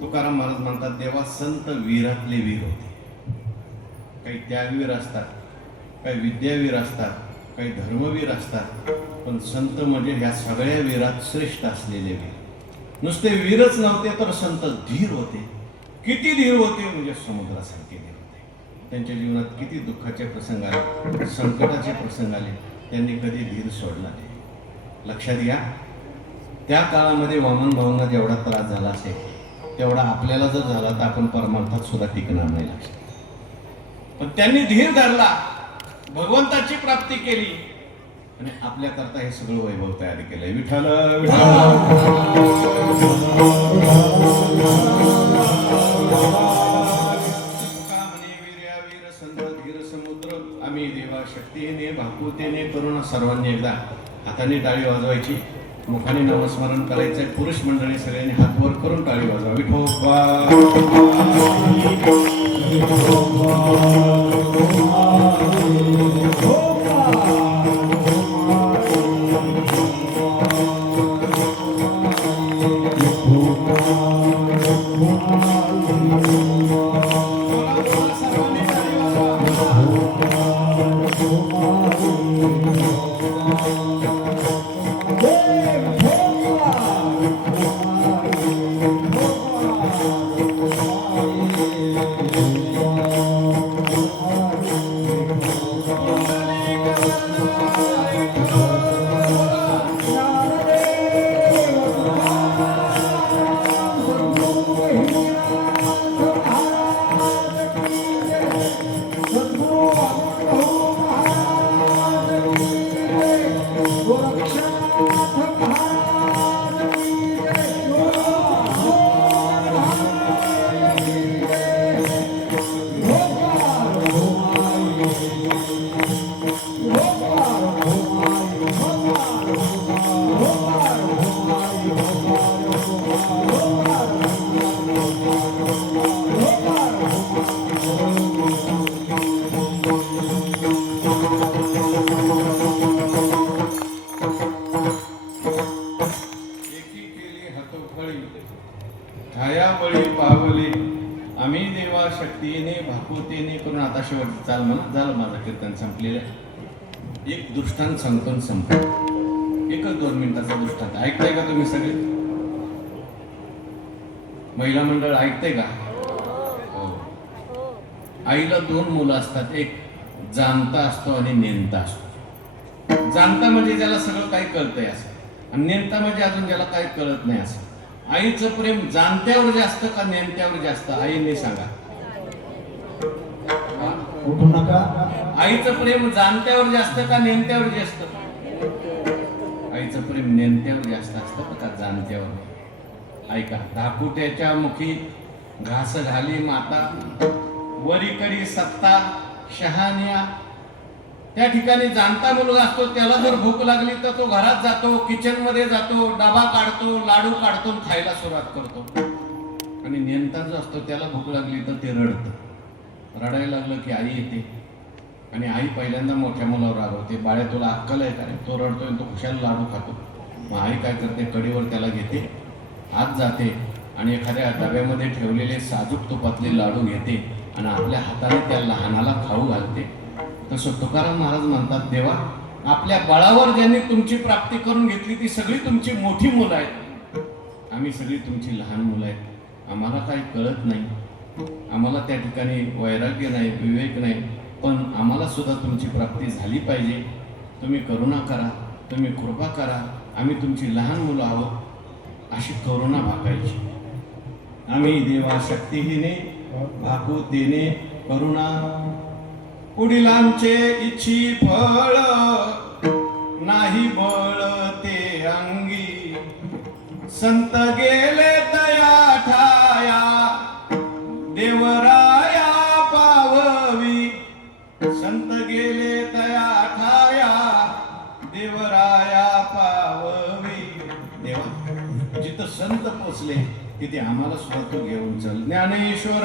तुकाराम महाराज म्हणतात देवा संत वीरातले वीर होते. काही त्यागवीर असतात, काही विद्यावीर असतात, काही धर्मवीर असतात, पण संत म्हणजे ह्या सगळ्या वीरात श्रेष्ठ असलेले वीर. नुसते वीरच नव्हते तर संत धीर होते. किती धीर होते म्हणजे समुद्रासारखे धीर होते. त्यांच्या जीवनात किती दुःखाचे प्रसंग आले, संकटाचे प्रसंग आले, त्यांनी कधी धीर सोडला नाही. लक्षात घ्या, त्या काळामध्ये वामन भाऊंना जेवढा त्रास झाला असेल तेवढा आपल्याला जर झाला तर आपण परमार्थात सुद्धा टिकणार नाही. लक्षात. पण त्यांनी धीर धरला, भगवंताची प्राप्ती केली आणि आपल्याकरता हे सगळं वैभव तयार केलंय. विठ्ठल वीर संत धीर समुद्र आम्ही देवा शक्तीने भाकुतेने करून सर्वांनी एकदा हाताने टाळी वाजवायची, मुखाने नामस्मरण करायचंय. पुरुष मंडळी सगळ्यांनी हात वर करून टाळी वाजवा. विठोबा छायाबळी पावले आम्ही देवा शक्तीने भाकुतेने करून. आता शेवट चाल म्हणा, झालं माझं कीर्तन संपलेलं. एक दृष्टांत सांगतो आणि संपतो. एकच 2 मिनिटाचा दृष्टांत. ऐकताय का तुम्ही सगळे? महिला मंडळ ऐकते का? हो. आईला 2 मुलं असतात, एक जाणता असतो आणि नेमता असतो. जाणता म्हणजे ज्याला सगळं काही कळतंय असं, आणि नेमता म्हणजे अजून ज्याला काही कळत नाही असं. आईचं प्रेम जाणत्यावर जास्त का नेमत्यावर जास्त? आईने सांगा. आईचं प्रेम जाणत्यावर जास्त का नेमत्यावर जास्त? आईचं प्रेम नेमत्यावर जास्त असतं का जाणत्यावर? ऐका. धाकुट्याच्या मुखी घास घाली माता, वरी करी सत्ता शहाण्या. त्या ठिकाणी जाणता मुलगा असतो, त्याला जर भूक लागली तर तो घरात जातो, किचन मध्ये जातो, डबा काढतो, लाडू काढतो आणि खायला सुरुवात करतो. आणि नेमता जो असतो त्याला भूक लागली तर ते रडतं. रडायला लागलं की आई येते आणि आई पहिल्यांदा मोठ्या मुलावर रागवते, बाळ्या तुला अक्कल आहे का रे? तो रडतोय, तो खुशाल लाडू खातो. मग आई काय करते, कडीवर त्याला घेते, आत जाते आणि एखाद्या डब्यामध्ये ठेवलेले साजूक तुपातले लाडू घेते आणि आपल्या हाताने त्या लहानाला खाऊ घालते. तसं तुकाराम महाराज म्हणतात, देवा आपल्या बळावर ज्यांनी तुमची प्राप्ती करून घेतली ती सगळी तुमची मोठी मुलं आहेत, आम्ही सगळी तुमची लहान मुलं आहेत. आम्हाला काही कळत नाही, आम्हाला त्या ठिकाणी वैराग्य नाही, विवेक नाही, पण आम्हाला सुद्धा तुमची प्राप्ती झाली पाहिजे. तुम्ही करुणा करा, तुम्ही कृपा करा, आम्ही तुमची लहान मुलं आहोत, अशी करुणा भाकायची. आम्ही देवा शक्तीहीने भाकू देणे करुणा, वडिलांचे इच्छी फळ नाही बळ ते अंगी, संत गेले तया ठाया देवराया पाववी, संत गेले तया ठाया देवराया पाववी. देवा जिथं संत पोचले तिथे आम्हाला सुद्धा तू घेऊन चल. ज्ञानेश्वर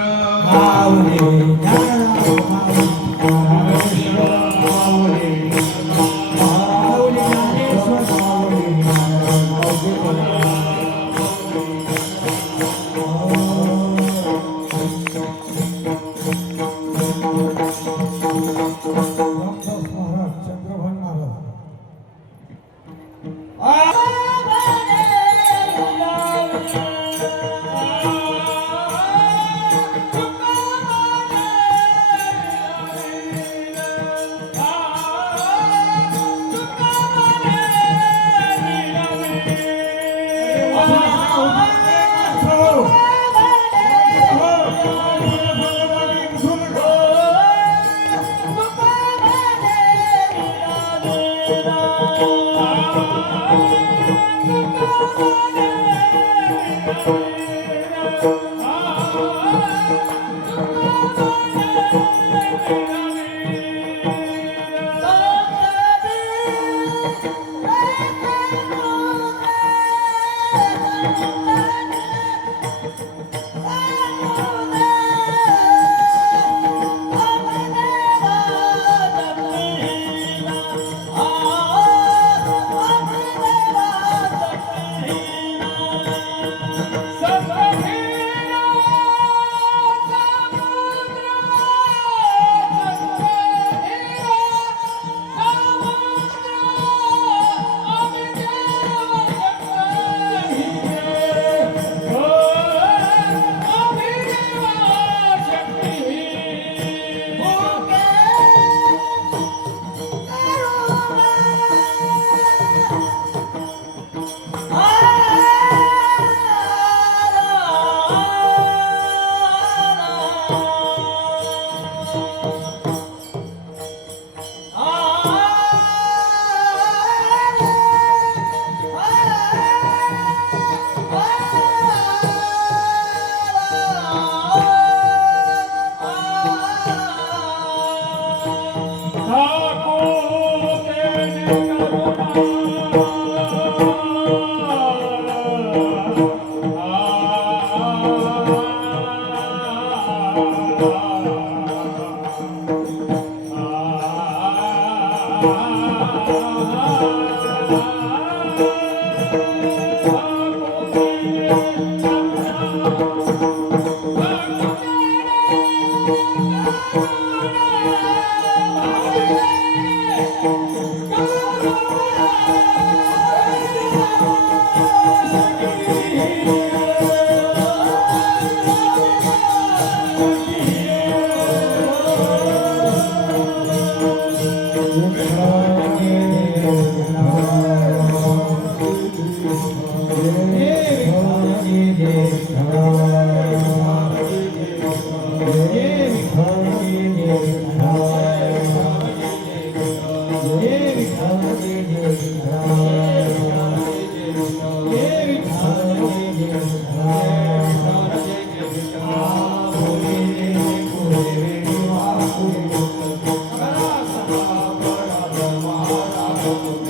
शक्ती